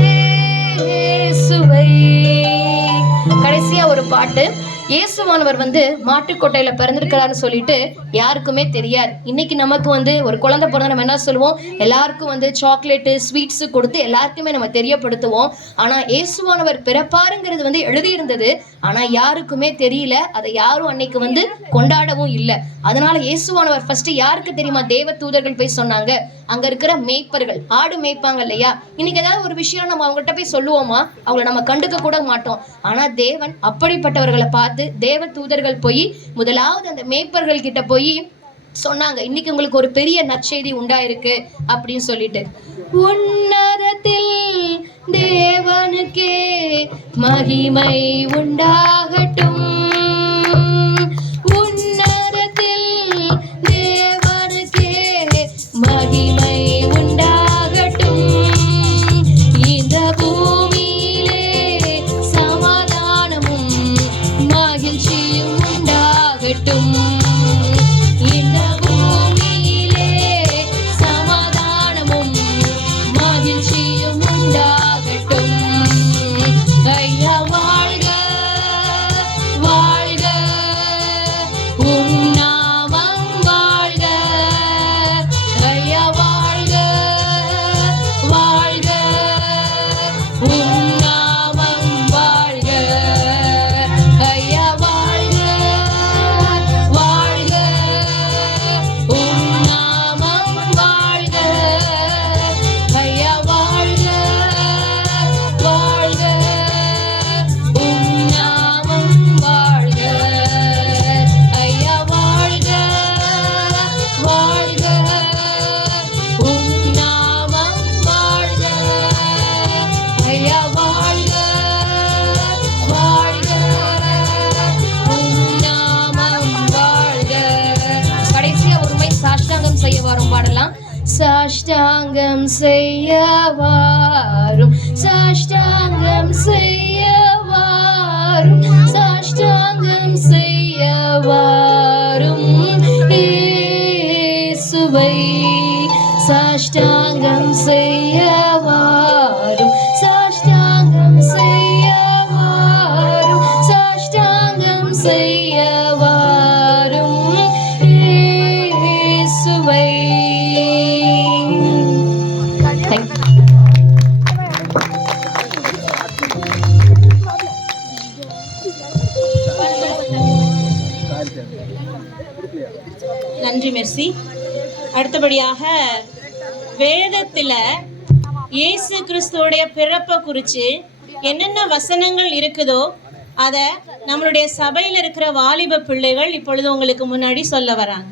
இயேசுவை. கடைசியா ஒரு பாட்டு. இயேசுவானவர் மாட்டுக்கொட்டையில பிறந்திருக்கிறாருன்னு சொல்லிட்டு யாருக்குமே தெரியாது. இன்னைக்கு நமக்கு ஒரு குழந்தை பிறந்த நம்ம என்ன சொல்லுவோம்? எல்லாருக்கும் சாக்லேட்டு, ஸ்வீட்ஸ் கொடுத்து எல்லாருக்குமே நம்ம தெரியப்படுத்துவோம். ஆனா இயேசுவானவர் பிறப்பாருங்கிறது எழுதியிருந்தது. ஆனா யாருக்குமே தெரியல. அதை யாரும் அன்னைக்கு கொண்டாடவும் இல்லை. அதனால இயேசுவானவர் ஃபர்ஸ்ட் யாருக்கு தெரியுமா தேவ தூதர்கள் போய் சொன்னாங்க? அங்க இருக்கிற மேய்ப்பர்கள், ஆடு மேய்ப்பாங்க இல்லையா? இன்னைக்கு ஏதாவது ஒரு விஷயம் நம்ம அவங்ககிட்ட போய் சொல்லுவோமா? அவங்கள நம்ம கண்டுக்க கூட மாட்டோம். ஆனா தேவன் அப்படிப்பட்டவர்களை பார்த்து தேவ தூதர்கள் போய் முதலாவது அந்த மேய்ப்பர்கள் கிட்ட போய் சொன்னாங்க, இன்னைக்கு உங்களுக்கு ஒரு பெரிய நற்செய்தி உண்டாயிருக்கு அப்படின்னு சொல்லிட்டு. உன்னதத்தில் தேவனுக்கே மகிமை உண்டாகட்டும், உன்னதத்தில் தேவனுக்கே மகிமை உண்டாகட்டும், இந்த பூமியிலே சமாதானமும் மகிழ்ச்சியும் உண்டாகட்டும், இந்த பூமியிலே சமாதானமும் மகிழ்ச்சியும் உண்டாகட்டும். ஐயா வாழ்க வாழ்க, உம் நாமம் வாழ்க. ஐயா வாழ்க வாழ்க, உம் நாமம் வாழ்க. ஐயா வாழ்க வாழ்க, உம் நாமம் வாழ்க. ஐயா வாழ்க வாழ்க, உம் நாமம் வாழ்க. ஐயா வாழ்க வாழ்க, உம் நாமம் வாழ்க. ஐயா வாழ்க வாழ்க, உம் நாமம் வாழ்க. கடைசியா ஒருமை சாஷ்டாங்கம் செய்ய வரும் பாடலாம். சாஷ்டாங்கம் செய்ய வாரும் சாஷ்டாங்கம் செய்ய வாரும் சாஷ்டாங்கம் செய்ய வாரும் இயேசுவை. சாஷ்டாங்கம் செய்ய வாரும் சாஷ்டாங்கம் செய்ய வாரும் சாஷ்டாங்கம் செய்ய வாரும் இயேசுவை. Thank you. நன்றி மெர்சி. அடுத்தபடியாக வேதத்தில் இயேசு கிறிஸ்துவோடைய பிறப்பை குறித்து என்னென்ன வசனங்கள் இருக்குதோ அதை நம்மளுடைய சபையில் இருக்கிற வாலிப பிள்ளைகள் இப்பொழுது உங்களுக்கு முன்னாடி சொல்ல வராங்க.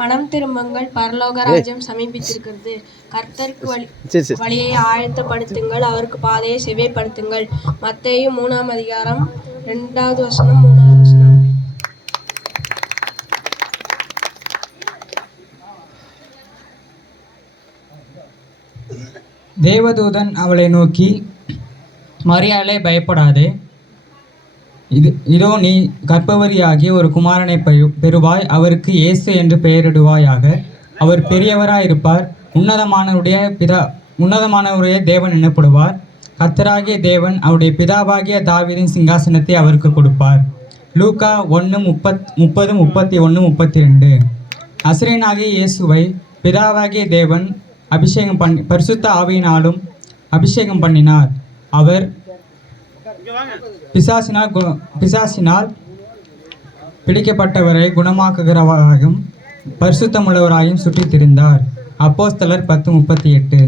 மனம் திரும்புங்கள், பரலோக ராஜ்யம் சமீபித்திருக்கிறது. கர்த்தருக்கு வழியை ஆயத்தப்படுத்துங்கள், அவருக்கு பாதையை செவ்வைப்படுத்துங்கள். மத்தேயு 3ஆம் அதிகாரம் 2வது வசனம் 3வது வசனம். தேவதூதன் அவளை நோக்கி, மரியாளே, பயப்படாதே, இதோ நீ கர்ப்பவதியாகி ஒரு குமாரனை பெறுவாய், அவருக்கு இயேசு என்று பெயரிடுவாயாக. அவர் பெரியவராயிருப்பார், உன்னதமானவருடைய தேவன் எனப்படுவார். கர்த்தராகிய தேவன் அவருடைய பிதாவாகிய தாவீதின் சிங்காசனத்தை அவருக்கு கொடுப்பார். லூக்கா 1:30-31-32. நசரேயனாகிய இயேசுவை பிதாவாகிய தேவன் பரிசுத்த ஆவியினாலும் அபிஷேகம் பண்ணினார். அவர் பிசாசினால் பிடிக்கப்பட்டவரை குணமாக்குகிறவராகவும் பரிசுத்தமுள்ளவராயும் சுற்றித் திரிந்தார். அப்போஸ்தலர் 10:38.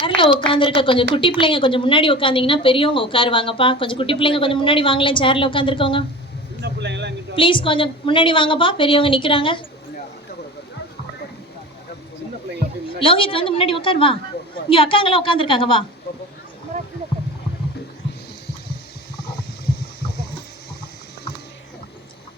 சேர்ல உட்காந்துருக்க கொஞ்சம் குட்டி பிள்ளைங்க கொஞ்சம் முன்னாடி உட்காந்தீங்கன்னா பெரியவங்க உட்காருவாங்கப்பா. கொஞ்சம் குட்டி பிள்ளைங்க கொஞ்சம் முன்னாடி வாங்கலேன். சேர்ல உட்காந்துருக்கவங்க ப்ளீஸ் கொஞ்சம் முன்னாடி வாங்கப்பா. பெரியவங்க நிற்கிறாங்க. லோகித் வந்து முன்னாடி உட்காருவா. இங்கே அக்காங்கெல்லாம் உட்காந்துருக்காங்க, வா.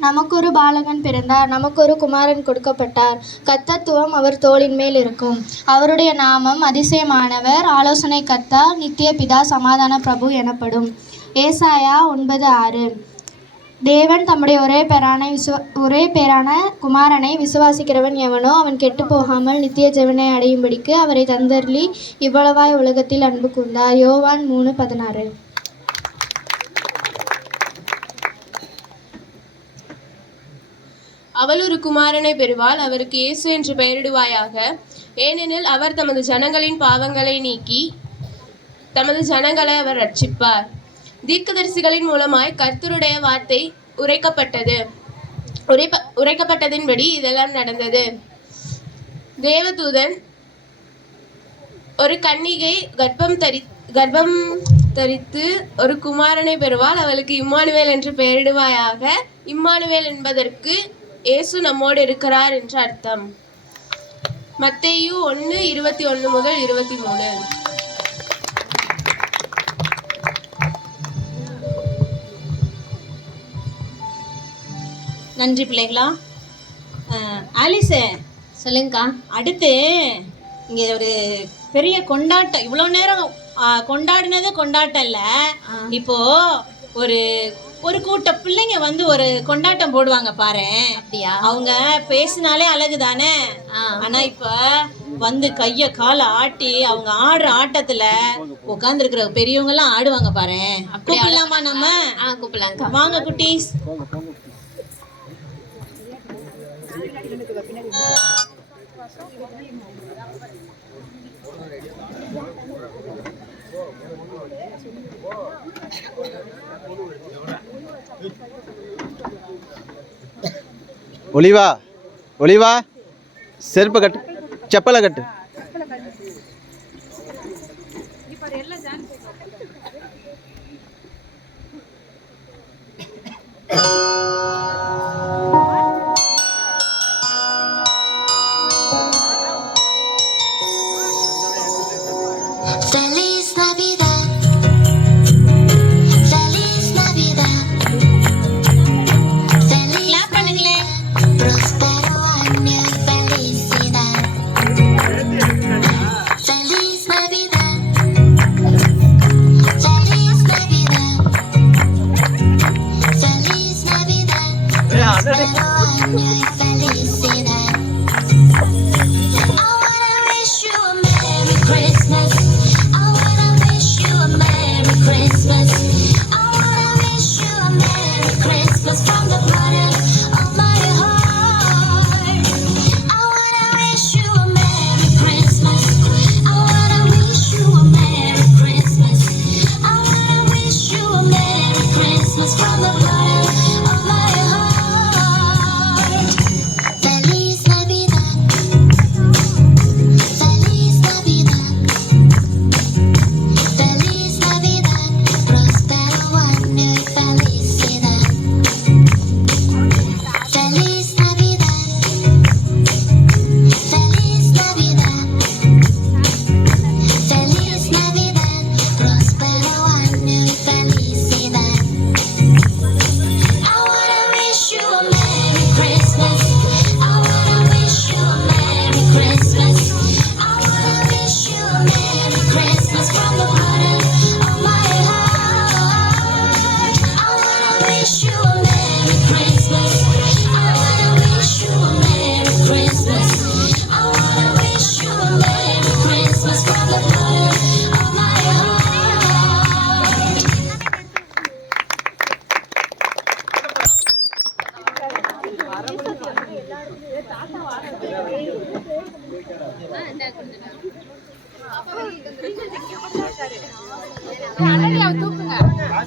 நமக்கொரு பாலகன் பிறந்தார், நமக்கொரு குமாரன் கொடுக்கப்பட்டார். கர்த்தத்துவம் அவர் தோளின் மேல் இருக்கும். அவருடைய நாமம் அதிசயமானவர், ஆலோசனை கர்த்தா, நித்திய பிதா, சமாதான பிரபு எனப்படும். ஏசாயா 9:6. தேவன் தம்முடைய ஒரே பேரான குமாரனை விசுவாசிக்கிறவன் எவனோ அவன் கெட்டு போகாமல் நித்திய ஜீவனை அடையும்படிக்கு அவரை தந்தருளி இவ்வளவாய் உலகத்தில் அன்பு கூர்ந்தார். யோவான் 3:16. அவள் ஒரு குமாரனை பெறுவாள், அவருக்கு இயேசு என்று பெயரிடுவாயாக. ஏனெனில் அவர் தமது ஜனங்களின் பாவங்களை நீக்கி தமது ஜனங்களை அவர் ரட்சிப்பார். தீர்க்கதரிசிகளின் மூலமாய் கர்த்தருடைய வார்த்தை உரைக்கப்பட்டதின்படி இதெல்லாம் நடந்தது. தேவதூதன் ஒரு கன்னிகை கர்ப்பம் தரித்து ஒரு குமாரனை பெறுவாள், அவளுக்கு இம்மானுவேல் என்று பெயரிடுவாயாக. இம்மானுவேல் என்பதற்கு இயேசு நம்மோடு இருக்கிறார் என்று அர்த்தம். மத்தேயு 1:21-23. நன்றி பிள்ளைங்களா. ஆலிஸே சொல்லுங்கக்கா. அடுத்து இங்கே ஒரு பெரிய கொண்டாட்டம். இவ்வளோ நேரம் கொண்டாடினது கொண்டாட்டம் இல்லை, இப்போ ஒரு கூட்ட பிள்ளைங்க வந்து ஒரு கொண்டாட்டம் போடுவாங்க பாரு. அப்படியா? அவங்க பேசினாலே அழகு தானே. ஆனா இப்ப வந்து கைய காலை ஆட்டி அவங்க ஆடுற ஆட்டத்துல உட்கார்ந்து இருக்கிற பெரியவங்க எல்லாம் ஆடுவாங்க பாரு. கூப்பிடலாமா நம்ம? கூப்பிடலாம். வாங்க குட்டீஸ். ஒளிவா செருப்பு கட்டு, செப்பலை கட்டு. Christmas.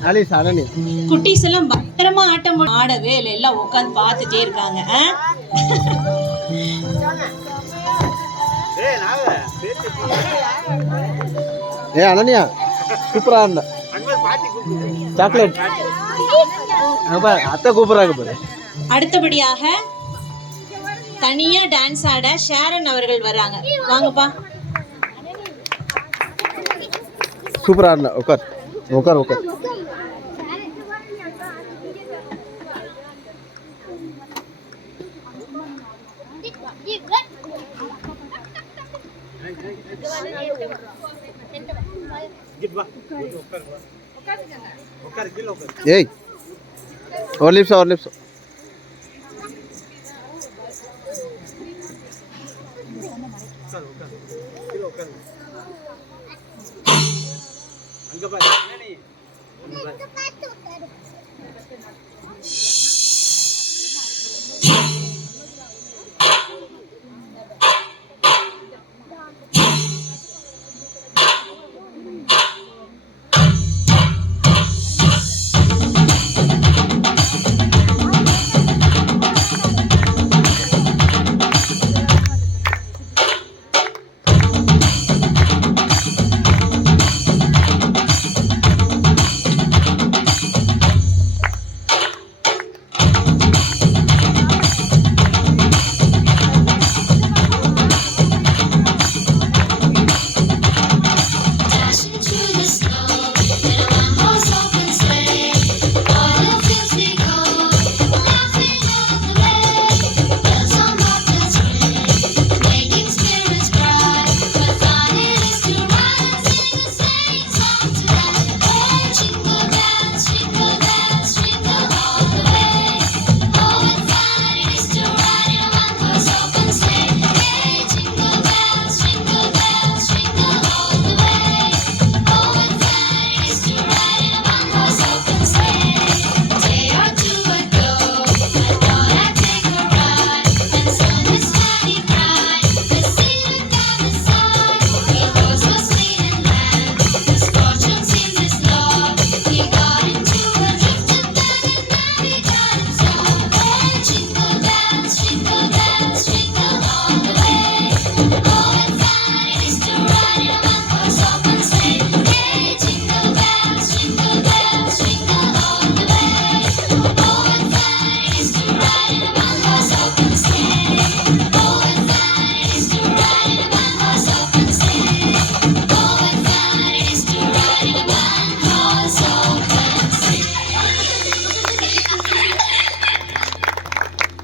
அலிஸ் அனனி குட்டீஸ் எல்லாம் பத்திரமா ஆட்டம் ஆடவே இல்லை, எல்லாம் உட்காந்து பார்த்துட்டே இருக்காங்க. அனன்யா சூப்பரா இருந்தா சாக்லேட் அத்தை கூப்பிடுறாங்க பாரு. அடுத்தபடியாக தனியா டான்ஸ் ஆட ஷேரன் அவர்கள் வர்றாங்க. வாங்கப்பா. சூப்பரா இருந்தா. உட்கார் உட்கார் உட்கார். ஏய் ஒரு நிமிஷம் ஒரு நிமிஷம்.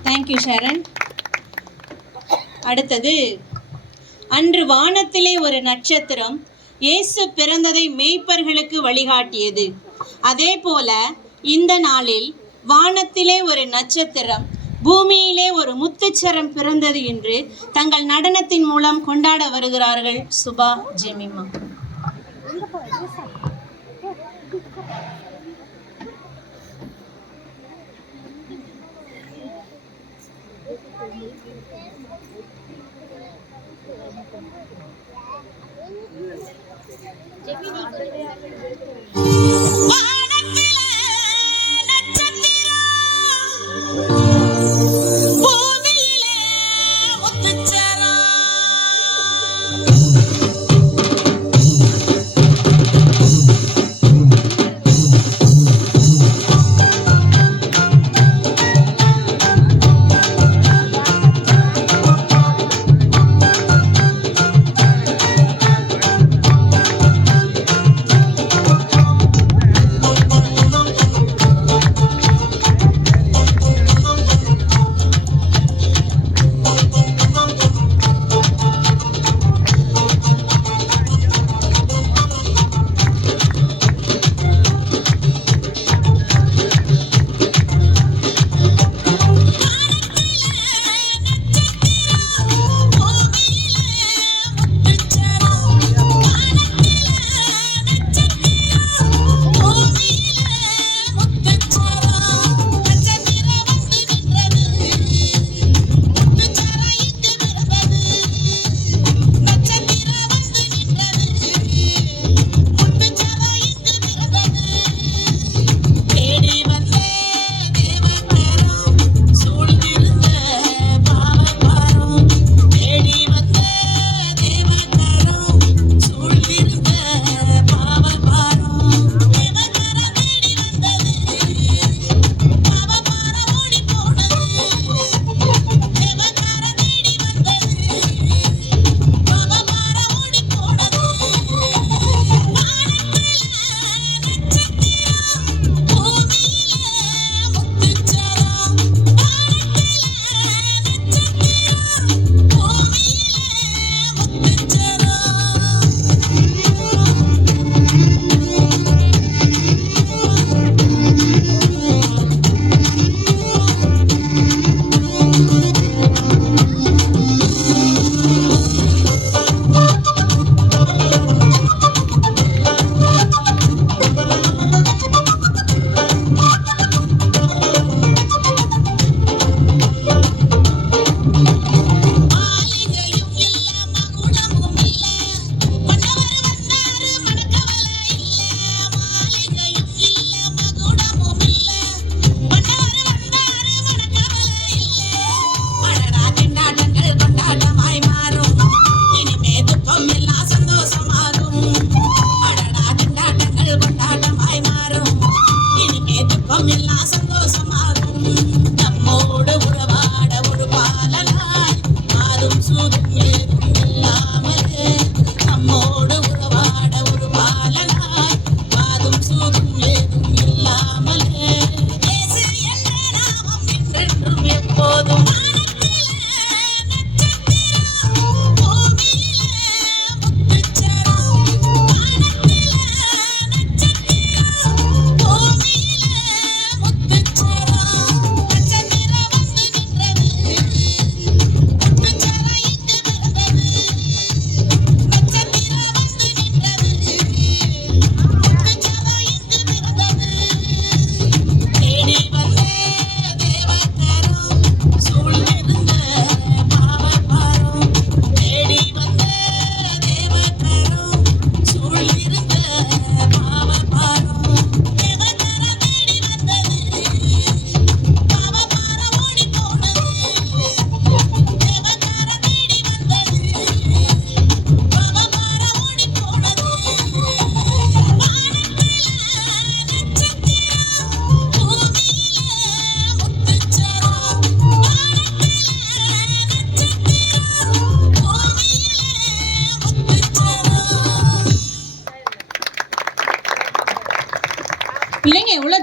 தேங்க்யூ ஷரண். அடுத்தது, அன்று வானத்திலே ஒரு நட்சத்திரம் இயேசு பிறந்ததை மேய்ப்பர்களுக்கு வழிகாட்டியது. அதே போல இந்த நாளில் வானத்திலே ஒரு நட்சத்திரம் பூமியிலே ஒரு முத்துச்சரம் பிறந்தது என்று தங்கள் நடனத்தின் மூலம் கொண்டாட வருகிறார்கள் சுபா ஜெமிமா.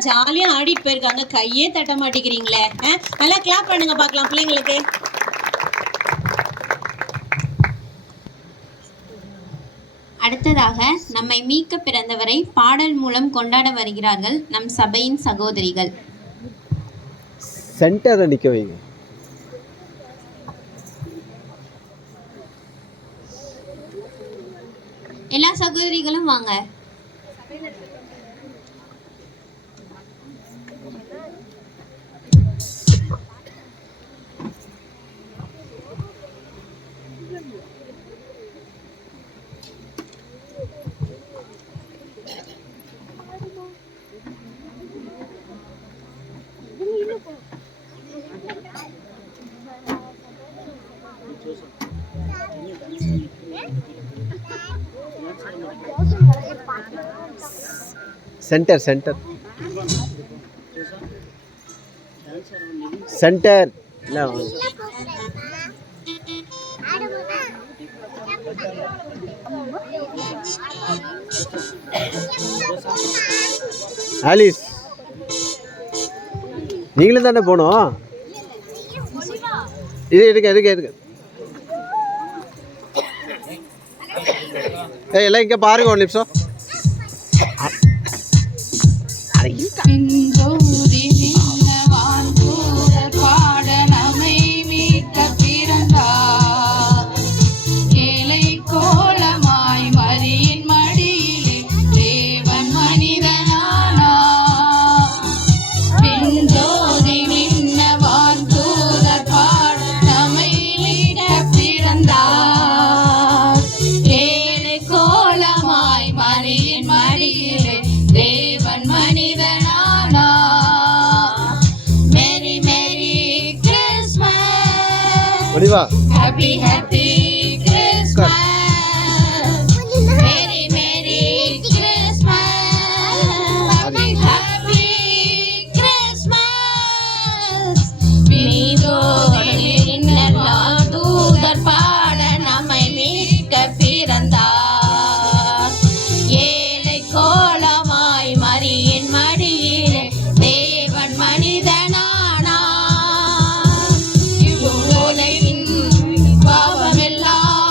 ஜாலியாக ஆடிட்டு போயிருக்காங்க. கையே தட்ட மாட்டேங்கிறீங்களே. நல்லா கிளாப் பண்ணுங்க பார்க்கலாம் பிள்ளைங்களுக்கு. அடுத்ததாக நம்மை மீட்க பிறந்தவரை பாடல் மூலம் கொண்டாட வருகிறார்கள் நம் சபையின் சகோதரிகள். சென்டரில் நிற்க வைங்க. எல்லா சகோதரிகளும் வாங்க. சென்டர் சென்டர் சென்டர் இல்லை ஆலிஸ் நீங்களும் தானே போகணும். இது எடுக்க எல்லாம் இங்கே பாருங்க ஒரு நிமிஷம். Happy happy Christmas. Merry merry Christmas. Happy happy Christmas. மீதோரின் தூதர் பாட நம்மை மீட்க பிறந்தார். ஏழை கோலமாய் மரியின் மடியிலே தேவன் மனிதனானார். பாவமெல்லாம்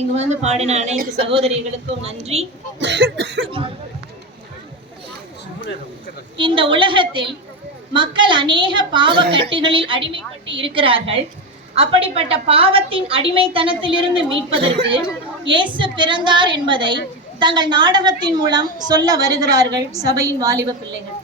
இங்கு வந்து பாடின அனைத்து சகோதரிகளுக்கும் நன்றி. இந்த உலகத்தில் மக்கள் அநேக பாவ கட்டுகளில் அடிமைப்பட்டு இருக்கிறார்கள். அப்படிப்பட்ட பாவத்தின் அடிமைத்தனத்திலிருந்து மீட்பதற்கு இயேசு பிறந்தார் என்பதை தங்கள் நாடகத்தின் மூலம் சொல்ல வருகிறார்கள் சபையின் வாலிப பிள்ளைகள்.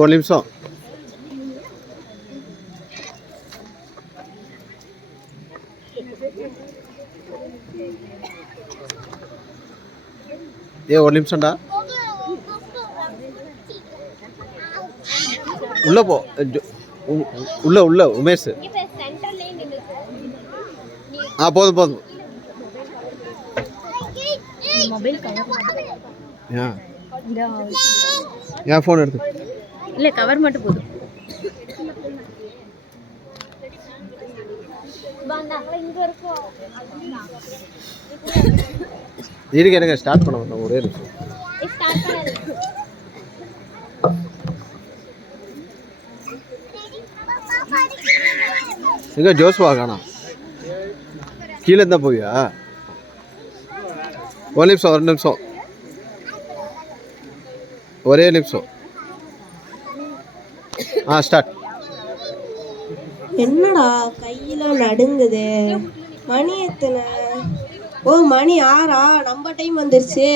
ஒரு நிமிஷம். ஒரு நிமிஷம்டா. உள்ள போ. உள்ள உள்ள உமேஷ். போதும் போதும். ஏன் ஃபோன் எடுத்து இல்லை, கவர் மட்டும் போதும். இருங்க எனக்கு ஸ்டார்ட் பண்ண வேண்டாம், ஒரே நிமிஷம். எங்க ஜோஸ்வா காணோம்? கீழே இருந்தா போவியா? ஒரு நிமிஷம், ஒரு நிமிஷம், ஒரே நிமிஷம். ஸ்டார்ட். என்னடா கையில நடுங்குது? மணி எத்தனை? ஓ, மணி 6. நம்ம டைம் வந்துருச்சு.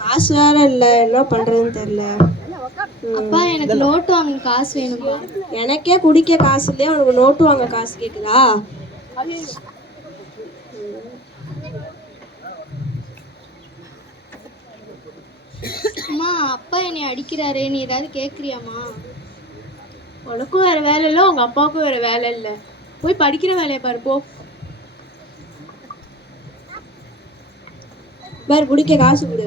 காசு வேற இல்லை, என்ன பண்றதுன்னு தெரியல. அப்பா, எனக்கு நோட்டு வாங்க காசு வேணுமா? எனக்கே குடிக்க காசு இல்லையா, உனக்கு நோட்டு வாங்க காசு கேக்குதா? அம்மா, அப்பா என்னை அடிக்கிறாரே, நீ ஏதாவது கேட்குறியாம்மா? உனக்கும் வேற வேலை இல்லை, உங்க அப்பாவுக்கும் வேற வேலை இல்லை. போய் படிக்கிற வேலையை பாரு, போ. வேறு குடிக்க காசு கொடு.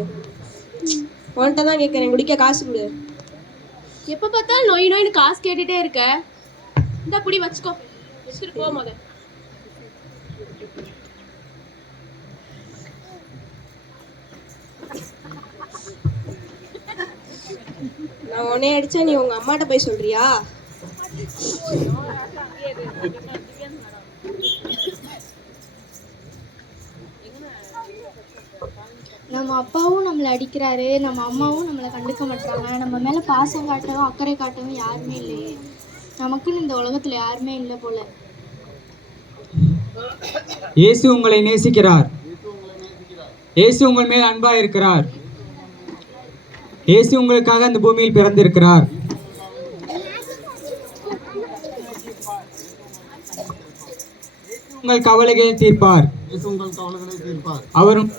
உன்கிட்ட தான் கேட்குறேன், குடிக்க காசு கொடு. எப்போ பார்த்தாலும் நோய் நோயின்னு காசு கேட்டுட்டே இருக்க. இந்த புடி வச்சுக்கோ, வச்சுட்டு போ. முத நான் உன்னை அடிச்சா நீ உங்க அம்மாட்ட போய் சொல்றியா? நம்ம அப்பாவும் நம்மளை அடிக்கிறாரு, நம்ம அம்மாவும் நம்மளை கண்டுக்க மாட்டாங்க. நம்ம மேலே பாசம் காட்டவும் அக்கறை காட்டவும் யாருமே இல்லையே. நமக்குன்னு இந்த உலகத்தில் யாருமே இல்லை போல. இயேசு உங்களை நேசிக்கிறார். இயேசு உங்கள் மேல் அன்பா இருக்கிறார். இயேசு உங்களுக்காக இந்த பூமியில் பிறந்திருக்கிறார். உங்கள் கவலைகளை தீர்ப்பார். அவரும்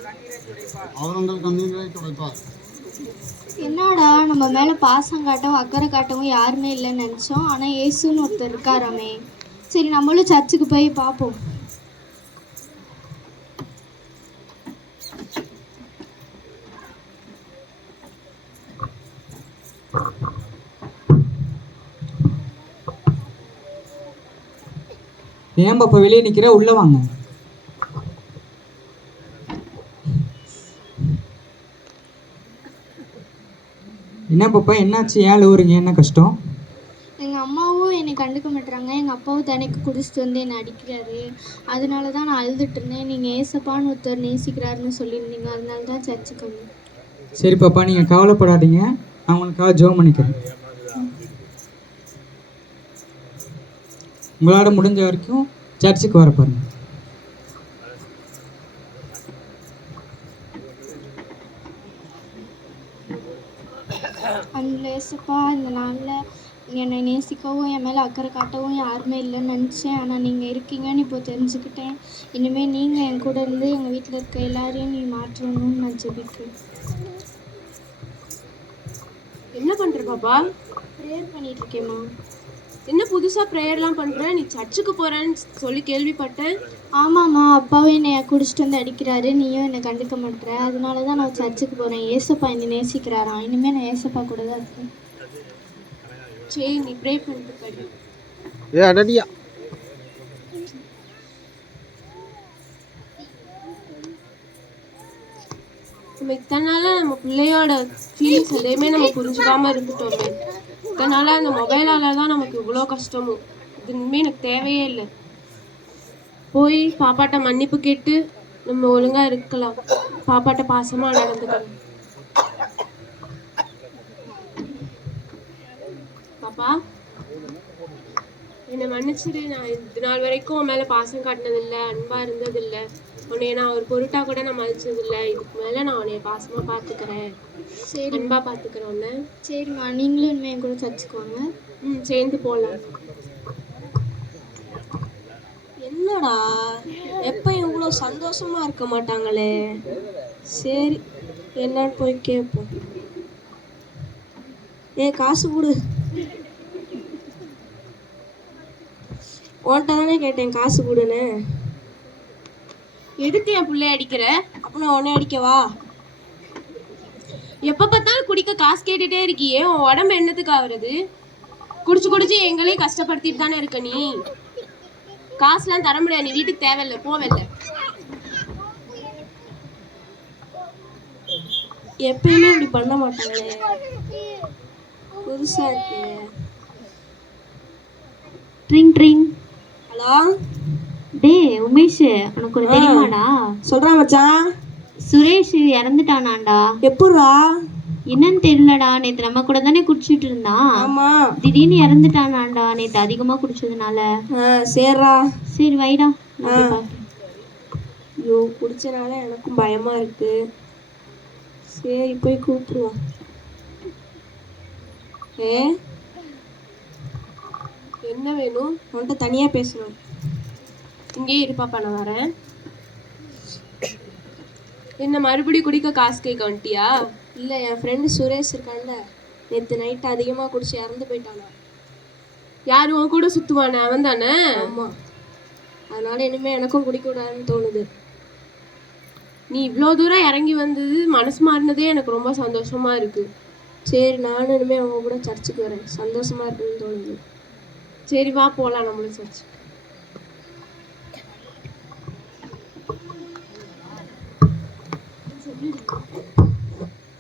என்னடா, நம்ம மேலே பாசம் காட்டவும் அக்கறை காட்டவும் யாருமே இல்லைன்னு நினச்சோம். ஆனால் இயேசுன்னு ஒருத்தர் இருக்காராமே. சரி, நம்மளும் சர்ச்சுக்கு போய் பார்ப்போம். ஏன் பாப்பா வெளியே நிற்கிற? உள்ள வாங்க. என்ன பாப்பா, என்னாச்சு? ஏன் அழுவுறீங்க? என்ன கஷ்டம்? எங்கள் அம்மாவும் என்னை கண்டுக்க மாட்டுறாங்க. எங்கள் அப்பாவும் தினைக்கு குடிச்சிட்டு வந்து என்னை அடிக்கிறாரு. அதனால தான் நான் அழுதுட்டு இருந்தேன். நீங்கள் ஏசப்பான்னு ஒருத்தர் நேசிக்கிறாருன்னு சொல்லியிருந்தீங்க, அதனால தான் சர்ச்சுக்கு வந்தேன். சரி பாப்பா, நீங்கள் கவலைப்படாதீங்க. நான் உங்களுக்காக ஜெபம் பண்ணிக்கிறேன். உங்களால் முடிஞ்ச வரைக்கும் சர்ச்சுக்கு வர பாருங்க. அந்த ஏசப்பா, இந்த நாளில் என்னை நேசிக்கவும் என் மேலே அக்கறை காட்டவும் யாருமே இல்லைன்னு நினச்சேன். ஆனால் நீங்கள் இருக்கீங்கன்னு இப்போ தெரிஞ்சுக்கிட்டேன். இனிமேல் நீங்கள் என் கூட இருந்து எங்கள் வீட்டில் இருக்க எல்லாரையும் நீ மாற்றணும்னு நான் ஜெபிக்கிறேன். என்ன பண்ற பாப்பா? ப்ரேயர் பண்ணிகிட்ருக்கேம்மா. என்ன புதுசா ப்ரேயர்லாம் பண்ற? நீ சர்ச்சுக்கு போறேன்னு சொல்லி கேள்விப்பட்டேன். ஆமாம்மா, அப்பாவும் என்னை குடிச்சிட்டு வந்து அடிக்கிறாரு, நீயும் என்னை கண்டுக்க மாட்டேற. அதனால தான் நான் சர்ச்சுக்கு போகிறேன். ஏசப்பா என்னை நேசிக்கிறாராம். இனிமேல் நான் ஏசப்பா கூட தான் இருக்கேன். சரி, நீ ப்ரே பண்ணிட்டு படி. ஏ அடடியா. நம்ம இத்தனை நாளா நம்ம பிள்ளையோட ஃபீலிங்ஸ் எதையுமே நம்ம புரிஞ்சுக்காம இருந்துட்டோமே. இத்தனை நாளா அந்த மொபைலால தான் நமக்கு இவ்வளோ கஷ்டமும். இது இனிமே எனக்கு தேவையே இல்லை. போய் பாப்பாட்ட மன்னிப்பு கேட்டு நம்ம ஒழுங்கா இருக்கலாம். பாப்பாட்ட பாசமா நடந்துக்கணும். பாப்பா, என்னை மன்னிச்சிடு. நான் இது நாள் வரைக்கும் உன் மேலே பாசம் காட்டினதில்லை, அன்பாக இருந்ததில்லை. உன்னைய நான் ஒரு பொருட்டா கூட நான் மதிச்சதில்லை. இதுக்கு மேலே நான் உன்னைய பாசமாக பார்த்துக்கிறேன். சரி, அன்பாக பார்த்துக்கிறேன் உன்னை. சரிம்மா, நீங்களும் இனிமேல் என் கூட சர்ச்சுக்கு வாங்க. சேர்ந்து போகலாம். என்னடா எப்போ இவ்வளோ சந்தோஷமா இருக்க மாட்டாங்களே. சரி, என்னன்னு போய் கேட்போம். காசு கொடு. உன்கிட்ட தானே கேட்டேன் காசு கொடுன்னு. எதுக்கு என் பிள்ளைய அடிக்கிற? அப்போ நான் உன்னை அடிக்கவா? எப்போ பார்த்தாலும் குடிக்க காசு கேட்டுட்டே இருக்கியே, உன் உடம்பு என்னத்துக்கு ஆகுறது? குடிச்சு குடிச்சு எங்களையும் கஷ்டப்படுத்திட்டு தானே இருக்க நீ. காசுலாம் தர முடியாது, நீ வீட்டுக்கு தேவையில்லை, போவில்லை. எப்பயுமே இப்படி பண்ண மாட்டாங்களே, புதுசா இருக்கு. Drink drink. ஹலோ டே உமேஷ், உனக்கு ஒரு தெரியுமாடா? சொல்றா மச்சான். சுரேஷ் இறந்துட்டானாண்டா. எப்படா? என்னன்னு தெரியலடா. நேற்று நம்ம கூட தானே குடிச்சிட்டு இருந்தான். ஆமா, திடீர்னு இறந்துட்டானாண்டா நேற்று அதிகமாக குடிச்சதுனால. சரிடா. சரி வைடா. ஐயோ, குடிச்சனால எனக்கும் பயமா இருக்கு. சரி, போய் கூப்பிடுவோம். என்ன வேணும்? உன்கிட்ட தனியா பேசணும். இங்கேயே இருப்பாப்பா, நான் வரேன். என்ன மறுபடியும் குடிக்க காசு கேட்க வந்துட்டியா? இல்லை, என் ஃப்ரெண்டு சுரேஷ் இருக்கான்ல, நேற்று நைட்டு அதிகமாக குடிச்சு இறந்து போயிட்டானா. யார் உன் கூட சுற்றுவானே அவன் தானே? ஆமாம், அதனால இனிமேல் எனக்கும் குடிக்கூடாதுன்னு தோணுது. நீ இவ்வளோ தூரம் இறங்கி வந்தது, மனசு மாறினதே எனக்கு ரொம்ப சந்தோஷமா இருக்கு. சரி, நானும் இனிமேல் அவங்க கூட சர்ச்சுக்கு வரேன். சந்தோஷமா இருக்குன்னு தோணுது. சரி வா போகலாம் நம்மளும் சர்ச்சு.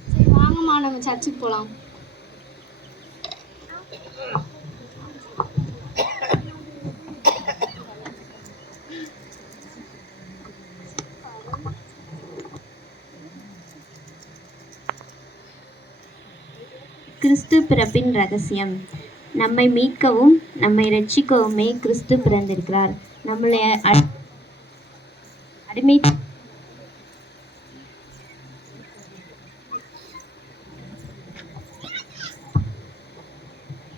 சரி வாங்கம்மா, நம்ம சர்ச்சுக்கு போகலாம். கிறிஸ்து பிறப்பின் ரகசியம். நம்மை மீட்கவும் நம்மை ரட்சிக்கவுமே கிறிஸ்து பிறந்திருக்கிறார். நம்மளை அடிமை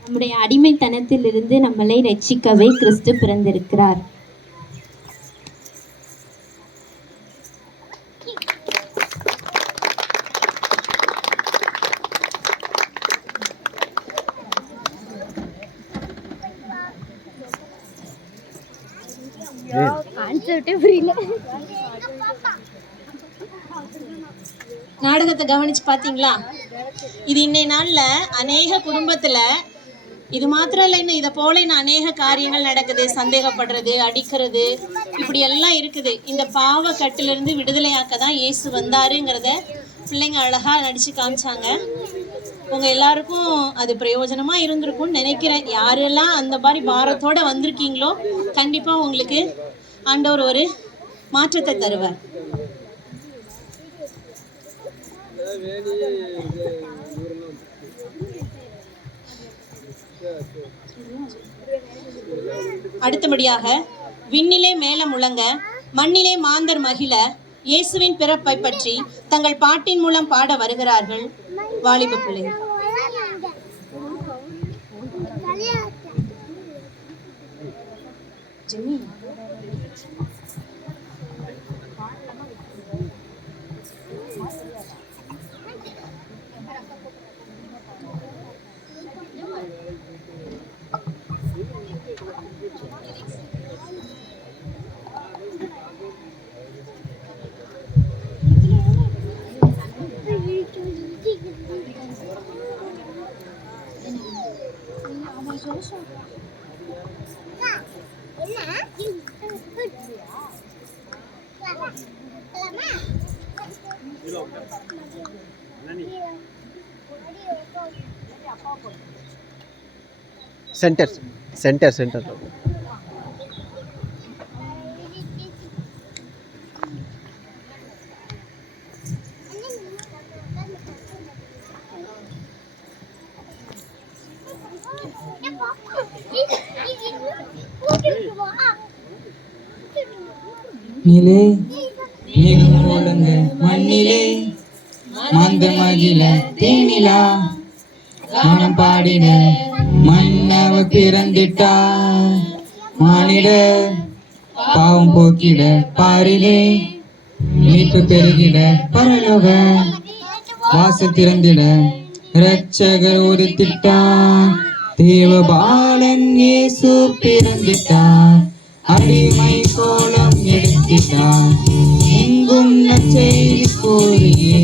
நம்முடைய அடிமைத்தனத்திலிருந்து நம்மளை ரட்சிக்கவே கிறிஸ்து பிறந்திருக்கிறார். நாடகத்தை கவனிச்சு பார்த்தீங்களா? இது இன்னைய நாளில் அநேக குடும்பத்தில் இது மாத்திரம் இல்லை, இன்னும் இதை போல இன்னும் அநேக காரியங்கள் நடக்குது. சந்தேகப்படுறது, அடிக்கிறது, இப்படி எல்லாம் இருக்குது. இந்த பாவ கட்டிலிருந்து விடுதலையாக்க தான் இயேசு வந்தாருங்கிறத பிள்ளைங்க அழகாக நடித்து காமிச்சாங்க. உங்கள் எல்லாருக்கும் அது பிரயோஜனமாக இருந்திருக்கும்னு நினைக்கிறேன். யாரெல்லாம் அந்த மாதிரி பாரத்தோடு வந்திருக்கீங்களோ கண்டிப்பாக உங்களுக்கு ஆண்டவர் ஒரு மாற்றத்தை தருவார். அடுத்தபடியாக விண்ணிலே மேல முழங்க மண்ணிலே மாந்தர் மகிழ இயேசுவின் பிறப்பை பற்றி தங்கள் பாட்டின் மூலம் பாட வருகிறார்கள் வாலிப பிள்ளைகள். सेंटर सेंटर सेंटर நிலே மேகம் ஒழுங்க மண்ணிலே மாந்த மகிழ தேனிலா கானம் பாடிட மன்னவ பிறந்திட்டா மானிட பாவம் போக்கிட பாரிலே மீட்பு பெருகிட பரலோக வாசல் திறந்திட இரட்சகர் உதித்திட்டார் தேவபாலன் இயேசு பிறந்திட்டார் அடிமை கோலம் எடுத்திட்டார் எங்கும் நற்செய்தி கூறியே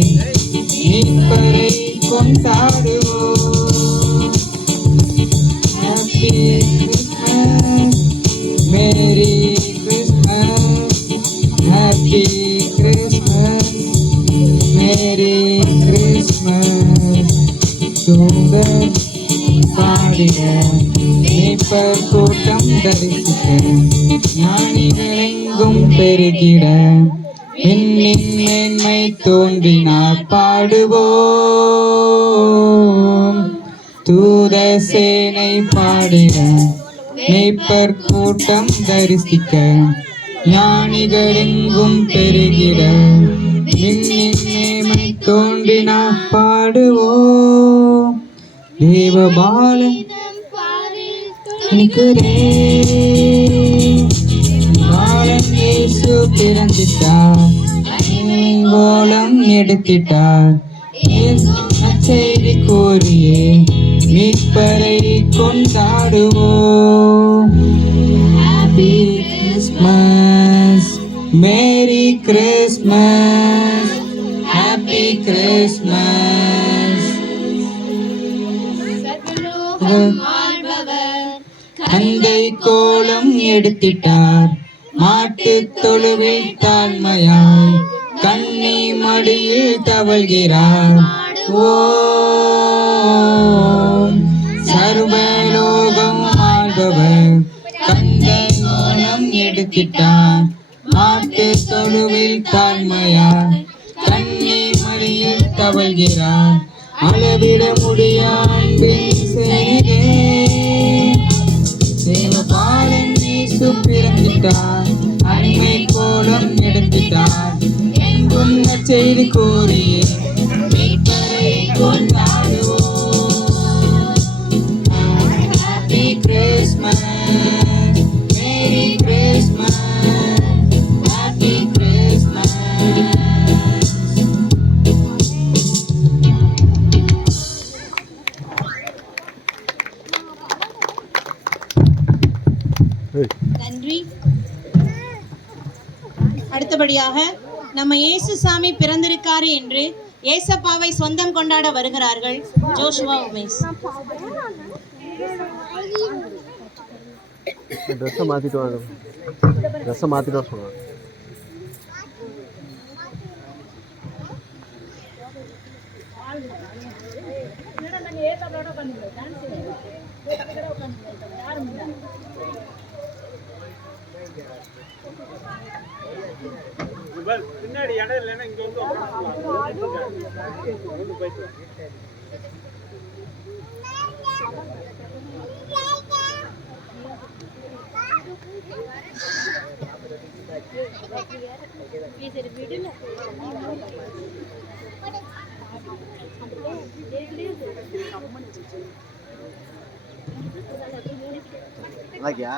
மீட்பரை கொண்டாடுவோம். Happy Christmas, Merry Christmas, Happy Christmas, Merry Christmas. தூதர் பாடிட மீட்பர் கூட்டம் தரிசிக்க ஞானிகளெங்கும் பெருகிட விண்ணின் மேன்மை தோன்றினார் பாடுவோம். தூத சேனை பாடிட மீட்பர் கூட்டம் தரிசிக்க ஞானிகளெங்கும் பெருகிட விண்ணின் மேன்மை தோன்றினார் பாடுவோம். தேவபாலன் பாலன் இயேசு பிறந்திட்டார் கோலம் எடுத்திட்டார் செய்தி கூறியே மீட்பரை கொண்டாடுவோம். Happy Christmas, merry Christmas, happy Christmas. தந்தை கோலம் எடுத்திட்டார் மாட்டு தொழுவில் தாழ்மையாய் கண்ணி மடியில் தவழ்கிறார். ஓம் சர்வலோகம் ஆள்பவர் தந்தை கோலம் எடுத்திட்டார் மாட்டு தொழுவில் தாழ்மையாய் கண்ணி மடியில் தவழ்கிறார். அளவிட முடியாண்டின் செய்தே தேவபாலன் இயேசு பிறந்திட்டார் அடிமை கோலம் எடுத்திட்டார் எங்கும் நற்செய்தி கூறியே மீட்பரை கொண்டாடுவோம். Happy Christmas, merry Christmas, happy Christmas. நன்றி. அடுத்தபடியாக நம்ம இயேசுசாமி பிறந்திருக்காரு என்று ஏசப்பாவை சொந்தம் கொண்டாட வருகிறார்கள் ஜோஷுவா உமேஷ். ட்ரெஸ்ஸை மாற்றிட்டு வாங்க, ட்ரெஸ்ஸை மாற்றிட்டு வர சொல்லுவாங்க. பின்னாடி இடம் இல்லைன்னா இங்க வந்து நல்லாக்கியா?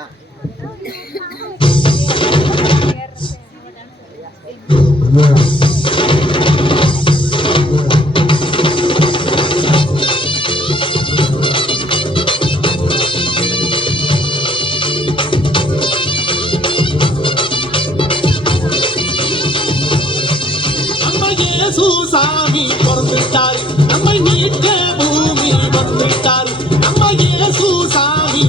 சாமி பிறந்துட்டார் நம்மை மீட்க பூமி வந்துட்டார் நம்ம இயேசு சாமி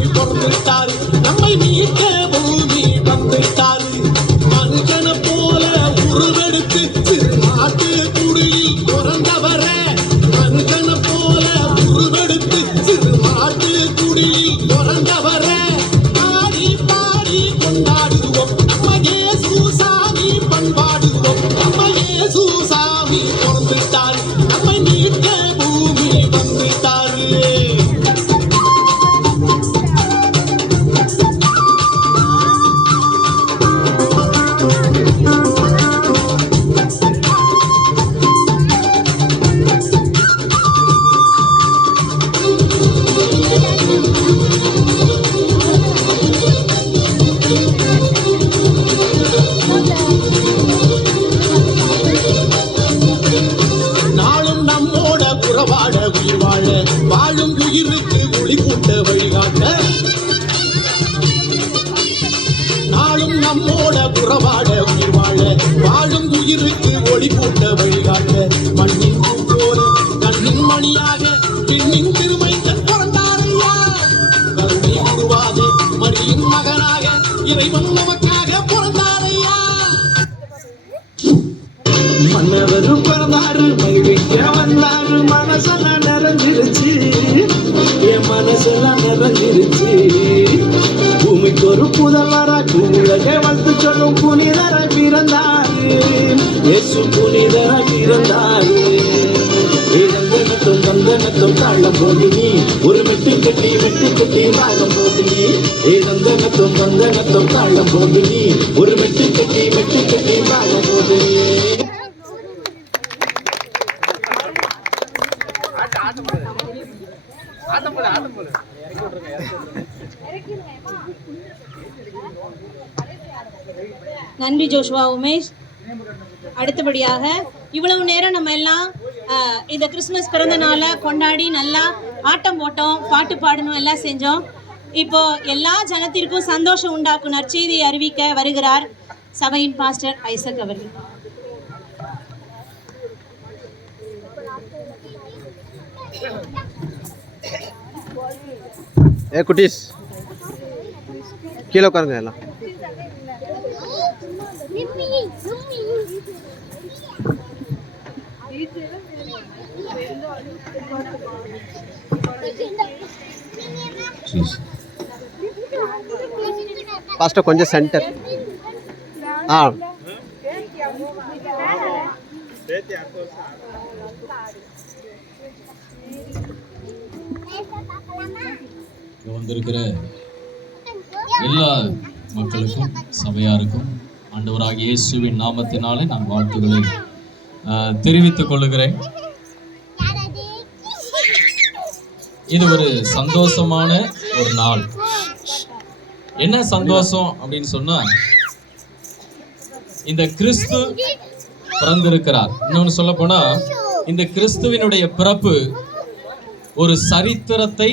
மன்னவர் பிறந்தாரு மகிழ்விக்க வந்தாரு மனசெல்லாம் நிறைஞ்சிருச்சு என் மனசெல்லாம் நிறைஞ்சிருச்சு பூமிக்கு ஒரு புதல்வரா உலகை வாழ்த்து சொல்லும் புனிதரா பிறந்தாரு இயேசு புனிதரா பிறந்தாரு நந்தனத்தும் தாளம் போது நீ ஒரு வெட்டு கட்டி ராகம் போது நீ நந்தனத்தும் தாளம் போது நீ ஒரு வெட்டு கட்டி ராகம் போது நீ. நன்றி ஜோஷ்வா உமேஷ். அடுத்தபடியாக இவ்வளவு நேரம் நம்ம எல்லாம் இந்த கிறிஸ்மஸ் பிறந்த நாளை கொண்டாடி நல்லா ஆட்டம் போட்டோம், பாட்டு பாடணும், எல்லாம் செஞ்சோம். இப்போ எல்லா ஜனத்திற்கும் சந்தோஷம் உண்டாக்கும் நற்செய்தியை அறிவிக்க வருகிறார் சபையின் பாஸ்டர் ஐசக் அவர்கள். குட்டீஸ் கீழே உட்காருங்க எல்லாம். பாஸ்டர் கொஞ்சம் சென்டர். வந்திருக்கிற எல்லா மக்களுக்கும் சபையாருக்கும் ஆண்டவராகிய இயேசுவின் நாமத்தினாலே நான் வாழ்த்துக்களை தெரிவித்துக் கொள்ளுகிறேன். இது ஒரு சந்தோஷமான ஒரு நாள். என்ன சந்தோஷம் அப்படின்னு சொன்னா, இந்த கிறிஸ்து பிறந்திருக்கிறார். இன்னொன்னு சொல்ல போனா, இந்த கிறிஸ்துவினுடைய பிறப்பு ஒரு சரித்திரத்தை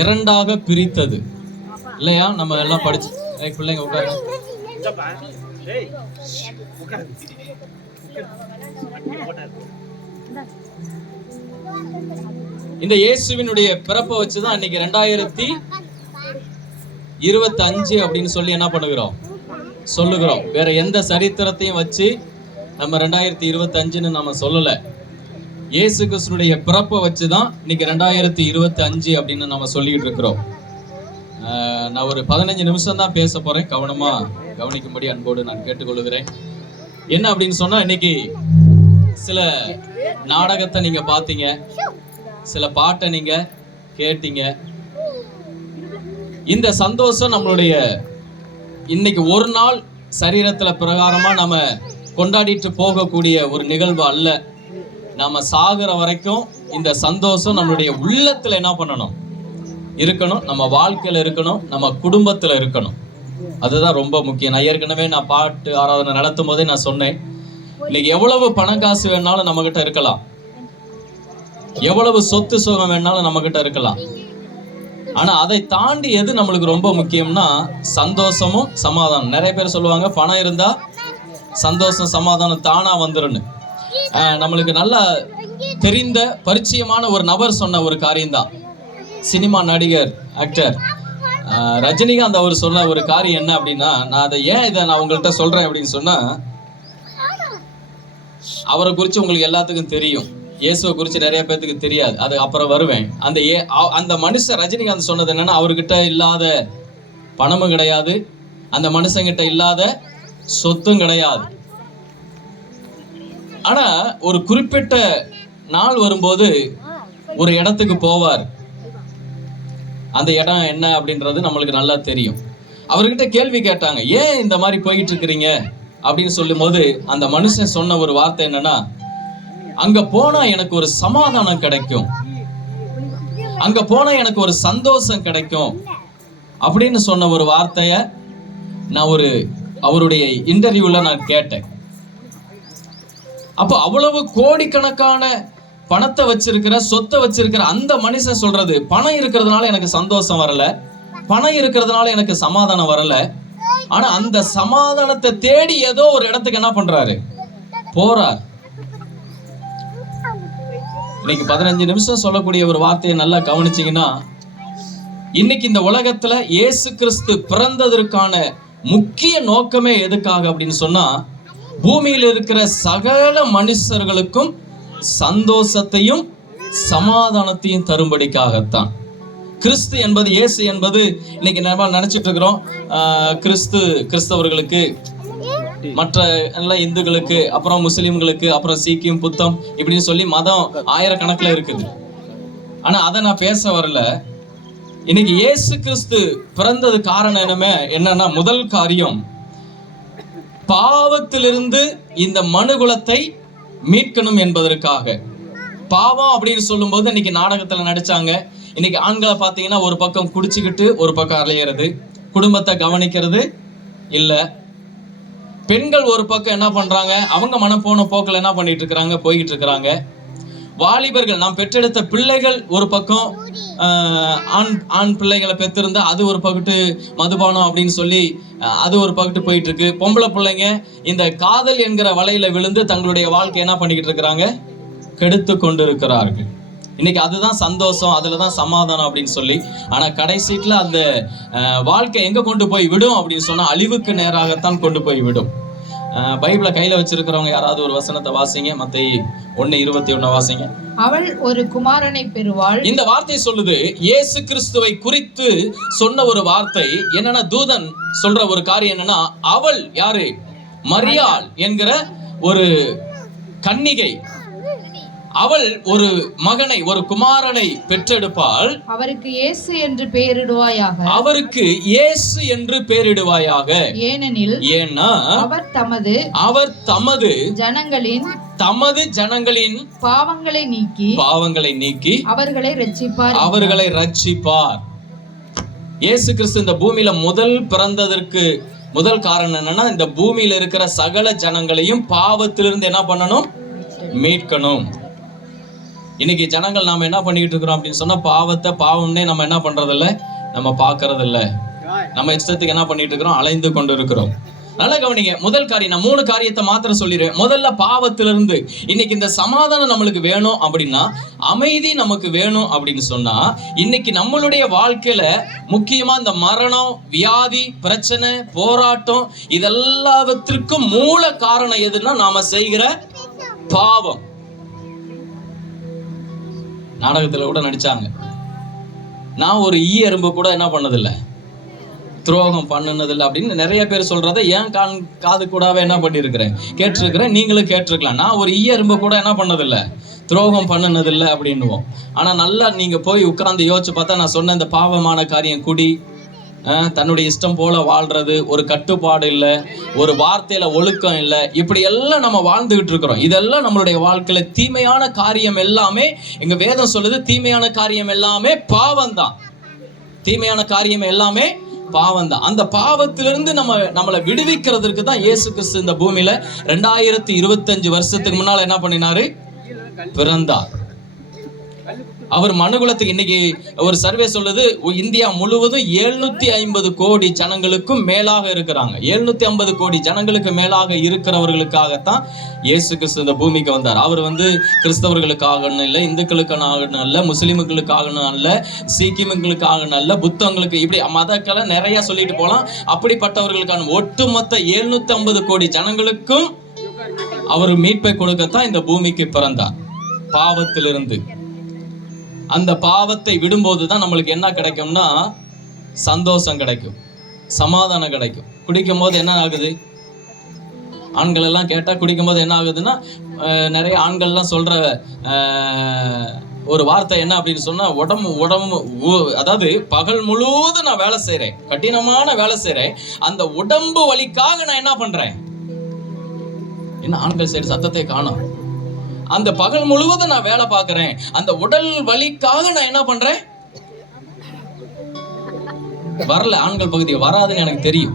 இரண்டாக பிரித்தது இல்லையா? நம்ம எல்லாம் படிச்சு பிள்ளைங்க உட்காருங்க. இந்த இயேசுவினுடைய பிறப்பை வச்சுதான் இன்னைக்கு 2025 அப்படின்னு சொல்லி என்ன பண்ணுகிறோம், சொல்லுகிறோம். வேற எந்த சரித்திரத்தையும் வச்சு நம்ம 2025ன்னு நம்ம சொல்லல. இயேசு கிறிஸ்துனுடைய பிறப்பை வச்சுதான் இன்னைக்கு 2025 அப்படின்னு நம்ம சொல்லிக்கிட்டு இருக்கிறோம். நான் ஒரு 15 நிமிஷம் தான் பேச போறேன். கவனமா கவனிக்கும்படி அன்போடு நான் கேட்டுக்கொள்கிறேன். என்ன அப்படின்னு சொன்னா, இன்னைக்கு சில நாடகத்தை நீங்க பாத்தீங்க, சில பாட்டை நீங்க கேட்டீங்க. இந்த சந்தோஷம் நம்மளுடைய இன்னைக்கு ஒரு நாள் சரீரத்துல பிரகாரமா நம்ம கொண்டாடிட்டு போகக்கூடிய ஒரு நிகழ்வு அல்ல. நாம சாகிற வரைக்கும் இந்த சந்தோஷம் நம்மளுடைய உள்ளத்துல என்ன பண்ணணும், இருக்கணும். நம்ம வாழ்க்கையில இருக்கணும், நம்ம குடும்பத்துல இருக்கணும். அதுதான் ரொம்ப முக்கியம். நான் ஏற்கனவே பாட்டு ஆராதனை நடத்தும் போதே நான் சொன்னேன், இன்னைக்கு எவ்வளவு பணம் காசு வேணாலும் நம்ம கிட்ட இருக்கலாம், எவ்வளவு சொத்து சுகம் வேணாலும் நம்ம கிட்ட இருக்கலாம். ஆனா அதை தாண்டி எது நம்மளுக்கு ரொம்ப முக்கியம்னா சந்தோஷமும் சமாதானம். நிறைய பேர் சொல்லுவாங்க, பணம் இருந்தா சந்தோஷம் சமாதானம் தானா வந்துருன்னு. நம்மளுக்கு நல்லா தெரிந்த பரிச்சயமான ஒரு நபர் சொன்ன ஒரு காரியம்தான், சினிமா நடிகர் ஆக்டர் ரஜினிகாந்த் அவர் சொன்ன ஒரு காரியம் என்ன அப்படின்னா, நான் அதை ஏன் இதை நான் உங்கள்கிட்ட சொல்றேன் அப்படின்னு சொன்னா, அவரை குறித்து உங்களுக்கு எல்லாத்துக்கும் தெரியும், இயேசுவை குறித்து நிறைய பேர்த்துக்கு தெரியாது. அது அப்புறம் வருவேன். அந்த மனுஷன் ரஜினிகாந்த் சொன்னது என்னன்னா, அவர்கிட்ட இல்லாத பணமும் கிடையாது, அந்த மனுஷங்கிட்ட இல்லாத சொத்தும் கிடையாது. ஆனா ஒரு குறிப்பிட்ட நாள் வரும்போது ஒரு இடத்துக்கு போவார். அந்த இடம் என்ன அப்படின்றது நம்மளுக்கு நல்லா தெரியும். அவர்கிட்ட கேள்வி கேட்டாங்க, ஏன் இந்த மாதிரி போயிட்டு இருக்கிறீங்க அப்படின்னு சொல்லும் போது அந்த மனுஷன் சொன்ன ஒரு வார்த்தை என்னன்னா, அங்க போனா எனக்கு ஒரு சமாதானம் கிடைக்கும், அங்க போனா எனக்கு ஒரு சந்தோஷம் கிடைக்கும் அப்படின்னு சொன்ன ஒரு வார்த்தைய நான் அவருடைய இன்டர்வியூல நான் கேட்டேன். அப்போ அவ்வளவு கோடிக்கணக்கான பணத்தை வச்சிருக்கிற, சொத்தை வச்சிருக்கிற அந்த மனுஷன் சொல்றது, பணம் இருக்கிறதுனால எனக்கு சந்தோஷம் வரல, பணம் இருக்கிறதுனால எனக்கு சமாதானம் வரல. ஆனா அந்த சமாதானத்தை தேடி ஏதோ ஒரு இடத்துக்கு என்ன பண்றாரு, போறார். இன்னைக்கு 15 நிமிஷம் சொல்லக்கூடிய ஒரு வார்த்தையை நல்லா கவனிச்சீங்கன்னா, இன்னைக்கு இந்த உலகத்துல இயேசு கிறிஸ்து பிறந்ததற்கான முக்கிய நோக்கமே எதுக்காக அப்படின்னு சொன்னா, பூமியில் இருக்கிற சகல மனுஷர்களுக்கும் சந்தோஷத்தையும் சமாதானத்தையும் தரும்படிக்காகத்தான். கிறிஸ்து என்பது, இயேசு என்பது இன்னைக்கு நம்ம நினைச்சிட்டு இருக்கிறோம். கிறிஸ்தவர்களுக்கு, மற்ற எல்லாம் இந்துக்களுக்கு, அப்புறம் முஸ்லிம்களுக்கு, அப்புறம் சீக்கியம், புத்தம் இப்படின்னு சொல்லி மதம் ஆயிரக்கணக்கில் இருக்குது. ஆனா அதை நான் பேச வரல. இன்னைக்கு இயேசு கிறிஸ்து பிறந்தது காரணம் என்னன்னா, முதல் காரியம் பாவத்திலிருந்து இந்த மனுகுலத்தை மீட்கணும் என்பதற்காக. பாவம் அப்படின்னு சொல்லும்போது இன்னைக்கு நாடகத்துல நடிச்சாங்க. இன்னைக்கு ஆண்களை பார்த்தீங்கன்னா ஒரு பக்கம் குடிச்சுக்கிட்டு ஒரு பக்கம் அலையிறது, குடும்பத்தை கவனிக்கிறது இல்ல. பெண்கள் ஒரு பக்கம் என்ன பண்றாங்க, அவங்க மனம் போன போக்கில் என்ன பண்ணிட்டு இருக்கிறாங்க, போய்கிட்டு இருக்கிறாங்க. வாலிபர்கள், நாம் பெற்றெடுத்த பிள்ளைகள் ஒரு பக்கம் ஆண் பிள்ளைகளை பெற்றிருந்தா அது ஒரு பக்கத்து மதுபானம் அப்படின்னு சொல்லி அது ஒரு பக்கத்து போயிட்டு இருக்கு. பொம்பளை பிள்ளைங்க இந்த காதல் என்கிற வலையில விழுந்து தங்களுடைய வாழ்க்கை என்ன பண்ணிக்கிட்டு இருக்கிறாங்க, கெடுத்து கொண்டு இருக்கிறார்கள். இன்னைக்கு அதுதான் சந்தோஷம், அதுலதான் சமாதானம் அப்படின்னு சொல்லி. ஆனா கடைசீட்ல அந்த வாழ்க்கை எங்க கொண்டு போய் விடும் அப்படின்னு சொன்னா அழிவுக்கு நேராகத்தான் கொண்டு போய் விடும். பைபிளை கையில வச்சிருக்கிறவங்க யாராவது ஒரு வசனத்தை வாசிங்க. மத்தேயு 1:21 வாசிங்க. அவள் ஒரு குமாரனை பெறுவாள். இந்த வார்த்தை சொல்லுது, இயேசு கிறிஸ்துவை குறித்து சொன்ன ஒரு வார்த்தை என்னன்னா, தூதன் சொல்ற ஒரு காரியம் என்னன்னா, அவள் யாரு, மரியாள் என்கிற ஒரு கன்னிகை, அவள் ஒரு மகனை, ஒரு குமாரனை பெற்றெடுப்பாள். அவருக்கு இயேசு என்று பெயரிடுவாயாக. அவருக்கு இயேசு என்று பெயரிடுவாயாக. ஏனெனில், ஏன்னா அவர் தமது ஜனங்களின் பாவங்களை நீக்கி அவர்களை ரட்சிப்பார். இயேசு கிறிஸ்து இந்த பூமியில முதல் பிறந்ததற்கு முதல் காரணம் என்னன்னா, இந்த பூமியில இருக்கிற சகல ஜனங்களையும் பாவத்திலிருந்து என்ன பண்ணணும், மீட்கணும். இன்னைக்கு ஜனங்கள் நாம என்ன பண்ணிக்கிட்டு இருக்கிறோம் அப்படின்னு சொன்னா, பாவம்னே நம்ம என்ன பண்றதில்ல, நம்ம பார்க்கறது இல்ல. நம்ம இஷ்டத்துக்கு என்ன பண்ணிட்டு இருக்கிறோம், அலைந்து கொண்டு இருக்கிறோம். நல்லா கவனிங்க. முதல் காரியம், நான் 3 காரியத்தை மாத்திரம் சொல்லிடுறேன். முதல்ல பாவத்திலிருந்து. இன்னைக்கு இந்த சமாதானம் நம்மளுக்கு வேணும் அப்படின்னா, அமைதி நமக்கு வேணும் அப்படின்னு சொன்னா, இன்னைக்கு நம்மளுடைய வாழ்க்கையில முக்கியமா இந்த மரணம், வியாதி, பிரச்சனை, போராட்டம் இதெல்லாவற்றிற்கும் மூல காரணம் எதுன்னா, நாம செய்கிற பாவம். நாடகத்துல கூட நடிச்சாங்க. நான் ஒரு எறும்பு கூட என்ன பண்ணதில்லை, துரோகம் பண்ணினதில்லை அப்படின்னு நிறைய பேர் சொல்றதை ஏன் காது கூடாவே என்ன பண்ணியிருக்கிறேன், கேட்டிருக்கிறேன். நீங்களும் கேட்டிருக்கலாம். நான் ஒரு எறும்பு கூட என்ன பண்ணதில்லை, துரோகம் பண்ணினதில்லை அப்படின்னுவோம். ஆனா நல்லா நீங்க போய் உட்கார்ந்து யோசிச்சு பார்த்தா, நான் சொன்ன இந்த பாவமான காரியம், குடி, தன்னுடைய இஷ்டம் போல வாழ்றது, ஒரு கட்டுப்பாடு இல்லை, ஒரு வார்த்தையில ஒழுக்கம் இல்லை, இப்படி எல்லாம் நம்ம வாழ்ந்துகிட்டு இருக்கிறோம். இதெல்லாம் நம்மளுடைய வாழ்க்கையில தீமையான காரியம் எல்லாமே. எங்க வேதம் சொல்லுது, தீமையான காரியம் எல்லாமே பாவம் தான். தீமையான காரியம் எல்லாமே பாவம் தான். அந்த பாவத்திலிருந்து நம்மளை விடுவிக்கிறதுக்கு தான் இயேசு கிறிஸ்து இந்த பூமியில 2025 வருஷத்துக்கு முன்னால என்ன பண்ணினாரு, பிறந்தார். அவர் மனுகுலத்துக்கு, இன்னைக்கு ஒரு சர்வே சொல்லுது, இந்தியா முழுவதும் 750 கோடி ஜனங்களுக்கும் மேலாக இருக்கிறாங்க. 750 கோடி ஜனங்களுக்கு மேலாக இருக்கிறவர்களுக்காகத்தான் இயேசு கிறிஸ்து இந்த பூமிக்கு வந்தார். அவர் கிறிஸ்தவர்களுக்காக இல்லை, இந்துக்களுக்காக அல்ல, முஸ்லிம்களுக்காக அல்ல, சீக்கியர்களுக்காக அல்ல, புத்தங்களுக்கு, இப்படி மதக்களை நிறைய சொல்லிட்டு போலாம். அப்படிப்பட்டவர்களுக்கான ஒட்டுமொத்த 750 கோடி ஜனங்களுக்கும் அவர் மீட்பை கொடுக்கத்தான் இந்த பூமிக்கு பிறந்தார். பாவத்திலிருந்து. அந்த பாவத்தை விடும்போதுதான் நம்மளுக்கு என்ன கிடைக்கும்னா, சந்தோஷம் கிடைக்கும், சமாதானம் கிடைக்கும். குடிக்கும் போது என்ன ஆகுது, ஆண்கள் எல்லாம் கேட்டா குடிக்கும் போது என்ன ஆகுதுன்னா, நிறைய ஆண்கள்லாம் சொல்ற ஒரு வார்த்தை என்ன அப்படின்னு சொன்னா, உடம்பு அதாவது பகல் முழுவதும் நான் வேலை செய்யறேன், கடினமான வேலை செய்யறேன், அந்த உடம்பு வலிக்காக நான் என்ன பண்றேன், என்ன ஆண்கள் சைடு சத்தத்தை காணோம், அந்த பகல் முழுவதும் நான் வேலை பார்க்கிறேன், அந்த உடல் வலிக்காக நான் என்ன பண்றேன், வரல ஆண்கள் பகுதி வராதுன்னு எனக்கு தெரியும்.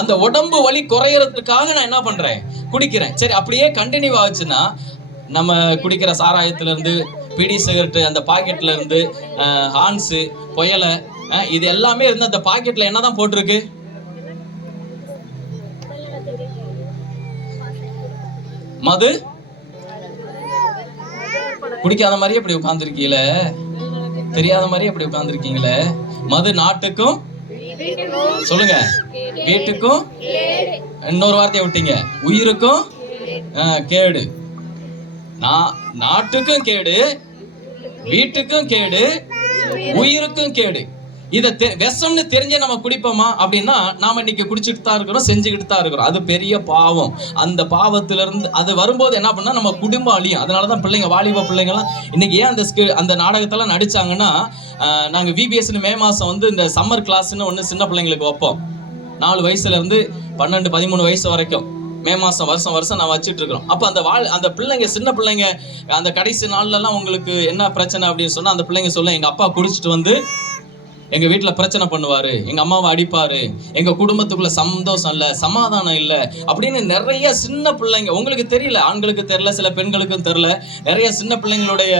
அந்த உடம்பு வலி குறையறதுக்காக நான் என்ன பண்றேன், குடிக்கிறேன். சரி, அப்படியே கண்டினியூ ஆச்சுன்னா, நம்ம குடிக்கிற சாராயத்துல இருந்து, பீடி சிகரெட் அந்த பாக்கெட்ல இருந்து, ஹான்ஸ், புயலை, இது எல்லாமே இருந்து அந்த பாக்கெட்ல என்னதான் போட்டிருக்கு, மது. குடிக்காத மாதிரியே அப்படி உட்கார்ந்துருக்கீங்களே, தெரியாத மாதிரியே அப்படி உட்கார்ந்துருக்கீங்களே. மது நாட்டுக்கும், சொல்லுங்க, வீட்டுக்கும் இன்னொரு வார்த்தையை விட்டீங்க, உயிருக்கும் கேடு, நாட்டுக்கும் கேடு, வீட்டுக்கும் கேடு, உயிருக்கும் கேடு. இதை விஷம்னு தெரிஞ்சே நம்ம குடிப்போமா அப்படின்னா நாம இன்னைக்கு குடிச்சுட்டு தான் இருக்கிறோம், செஞ்சுக்கிட்டு தான் இருக்கிறோம். அது பெரிய பாவம். அந்த பாவத்திலிருந்து அது வரும்போது என்ன பண்ணா நம்ம குடும்பம் அழியும். அதனாலதான் பிள்ளைங்க, வாலிப பிள்ளைங்கலாம் இன்னைக்கு ஏன் அந்த நாடகத்தெல்லாம் நடிச்சாங்கன்னா, நாங்க விபிஎஸ்னு மே மாசம் வந்து இந்த சம்மர் கிளாஸ்ன்னு ஒன்று சின்ன பிள்ளைங்களுக்கு வைப்போம். 4 வயசுல இருந்து 12-13 வயசு வரைக்கும் மே மாசம் வருஷம் நான் வச்சுட்டு இருக்கிறோம். அப்போ அந்த பிள்ளைங்க, சின்ன பிள்ளைங்க, அந்த கடைசி நாள்லலாம் உங்களுக்கு என்ன பிரச்சனை அப்படின்னு சொன்னா அந்த பிள்ளைங்க சொல்ல, எங்க அப்பா குடிச்சிட்டு வந்து எங்க வீட்டுல பிரச்சனை பண்ணுவாரு, எங்க அம்மாவை அடிப்பாரு, எங்க குடும்பத்துக்குள்ள சந்தோஷம் இல்ல, சமாதானம் இல்ல அப்படின்னு நிறைய சின்ன பிள்ளைங்க, உங்களுக்கு தெரியல, ஆண்களுக்கு தெரியல, சில பெண்களுக்கும் தெரியல, நிறைய சின்ன பிள்ளைங்களுடைய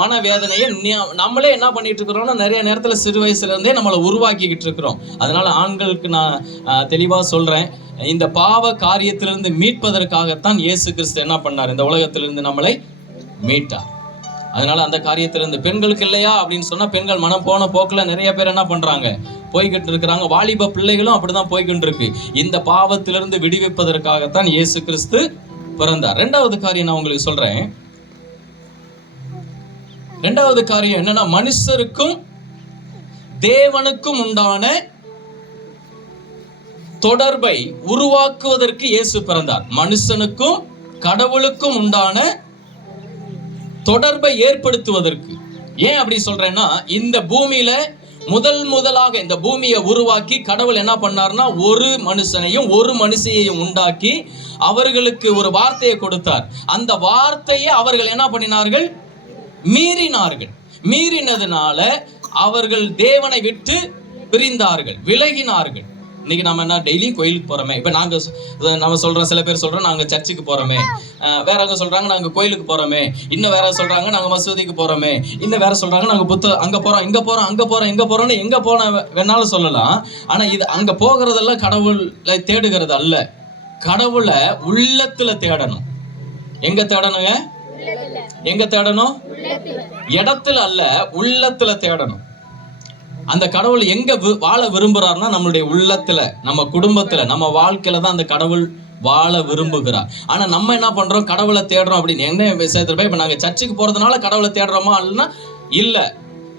மனவேதனையை நம்மளே என்ன பண்ணிட்டு இருக்கிறோம்னா நிறைய நேரத்துல சிறு வயசுல இருந்தே நம்மளை உருவாக்கிக்கிட்டு இருக்கிறோம். அதனால ஆண்களுக்கு நான் தெளிவா சொல்றேன், இந்த பாவ காரியத்திலிருந்து மீட்பதற்காகத்தான் இயேசு கிறிஸ்து என்ன பண்ணார், இந்த உலகத்திலிருந்து நம்மளை மீட்டார். அதனால அந்த காரியத்திலிருந்து பெண்களுக்கு இல்லையா அப்படின்னு சொன்னா, பெண்கள் மனம் போன போக்குல நிறைய பேர் என்ன பண்றாங்க, போய்கிட்டு இருக்கிறாங்க. வாலிப பிள்ளைகளும் அப்படிதான் போய்கிட்டு இருக்கு. இந்த பாவத்திலிருந்து விடுவிப்பதற்காகத்தான் இயேசு கிறிஸ்து பிறந்தார். 2வது காரியம் நான் உங்களுக்கு சொல்றேன். 2வது காரியம் என்னன்னா, மனுஷருக்கும் தேவனுக்கும் உண்டான தொடர்பை உருவாக்குவதற்கு இயேசு பிறந்தார். மனுஷனுக்கும் கடவுளுக்கும் உண்டான தொடர்பை ஏற்படுத்துவதற்கு. ஏன் அப்படி சொல்றேன்னா, இந்த பூமியில முதலாக இந்த பூமியை உருவாக்கி கடவுள் என்ன பண்ணார்னா, ஒரு மனுஷனையும் ஒரு மனுஷியையும் உண்டாக்கி அவர்களுக்கு ஒரு வார்த்தையை கொடுத்தார். அந்த வார்த்தையை அவர்கள் என்ன பண்ணினார்கள், மீறினார்கள். மீறினதுனால அவர்கள் தேவனை விட்டு பிரிந்தார்கள், விலகினார்கள். இன்னைக்கு நம்ம என்ன டெய்லி கோயிலுக்கு போறோமே, இப்ப நம்ம சொல்றோம், சில பேர் சொல்றோம் நாங்க சர்ச்சுக்கு போறோமே, வேறவங்க சொல்றாங்க நாங்க கோயிலுக்கு போறோமே, இன்னும் வேற சொல்றாங்க நாங்க மசூதிக்கு போறோமே, இன்னும் வேற சொல்றாங்க நாங்க அங்க போறோம், இங்க போறோம், அங்க போறோம், இங்க போறோம்னு எங்க போன வேணாலும் சொல்லலாம். ஆனா இது அங்க போகிறதெல்லாம் கடவுளை தேடுகிறது அல்ல. கடவுளை உள்ளத்துல தேடணும். எங்க தேடணுங்க? எங்க தேடணும்? இடத்துல அல்ல, உள்ளத்துல தேடணும். அந்த கடவுள் எங்க வாழ விரும்புறாருன்னா நம்மளுடைய உள்ளத்துல, நம்ம குடும்பத்துல, நம்ம வாழ்க்கையில தான் அந்த கடவுள் வாழ விரும்புகிறார். ஆனா நம்ம என்ன பண்றோம், கடவுளை தேடுறோம் அப்படின்னு என்ன விஷயத்துல போய், இப்ப நாங்க சர்ச்சுக்கு போறதுனால கடவுளை தேடுறோமா இல்லைன்னா இல்ல.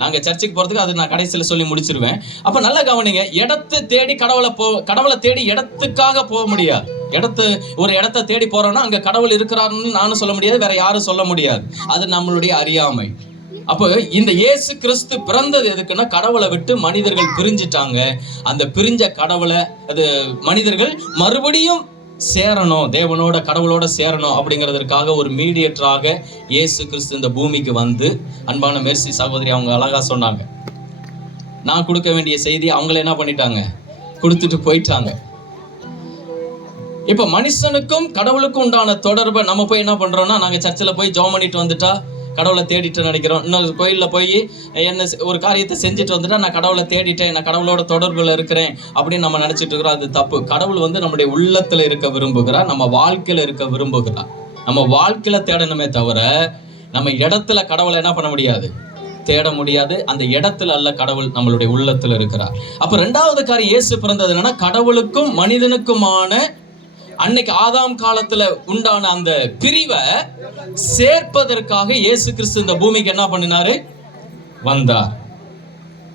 நாங்க சர்ச்சுக்கு போறதுக்கு அது நான் கடைசியில சொல்லி முடிச்சிருவேன். அப்ப நல்லா கவனிங்க, இடத்தை தேடி கடவுளை தேடி இடத்துக்காக போக முடியாது. ஒரு இடத்தை தேடி போறோம்னா அங்க கடவுள் இருக்கிறாருன்னு நானும் சொல்ல முடியாது, வேற யாரும் சொல்ல முடியாது. அது நம்மளுடைய அறியாமை. அப்போ இந்த இயேசு கிறிஸ்து பிறந்தது எதுக்குன்னா, கடவுளை விட்டு மனிதர்கள் பிரிஞ்சிட்டாங்க. அந்த பிரிஞ்ச கடவுளை மனிதர்கள் மறுபடியும் சேரணும், தேவனோட கடவுளோட சேரணும் அப்படிங்கிறதுக்காக ஒரு மீடியேட்டராக இயேசு கிறிஸ்து இந்த பூமிக்கு வந்து, அன்பான மெர்சி சகோதரி அவங்க அழகா சொன்னாங்க, நான் கொடுக்க வேண்டிய செய்தி அவங்கள என்ன பண்ணிட்டாங்க, கொடுத்துட்டு போயிட்டாங்க. இப்ப மனுஷனுக்கும் கடவுளுக்கும் உண்டான தொடர்பை நம்ம போய் என்ன பண்றோம்னா, நாங்க சர்ச்சில் போய் ஜெபம் பண்ணிட்டு வந்துட்டா கடவுளை தேடிட்டு நினைக்கிறோம். இன்னொரு கோயிலில் போய் என்ன ஒரு காரியத்தை செஞ்சுட்டு வந்துட்டா நான் கடவுளை தேடிட்டேன், நான் கடவுளோட தொடர்பில் இருக்கிறேன் அப்படின்னு நம்ம நினைச்சிட்டு இருக்கிறோம். அது தப்பு. கடவுள் வந்து நம்முடைய உள்ளத்துல இருக்க விரும்புகிறார், நம்ம வாழ்க்கையில இருக்க விரும்புகிறார். நம்ம வாழ்க்கையில தேடணுமே தவிர நம்ம இடத்துல கடவுளை என்ன பண்ண முடியாது, தேட முடியாது. அந்த இடத்துல அல்ல, கடவுள் நம்மளுடைய உள்ளத்துல இருக்கிறார். அப்ப 2வது காரியம் இயேசு பிறந்தது என்னன்னா, கடவுளுக்கும் மனிதனுக்குமான அன்னைக்கு ஆதாம் காலத்துல உண்டான அந்த பிரிவை சேர்ப்பதற்காக இயேசு கிறிஸ்து இந்த பூமிக்கு என்ன பண்ணினாரு, வந்தார்.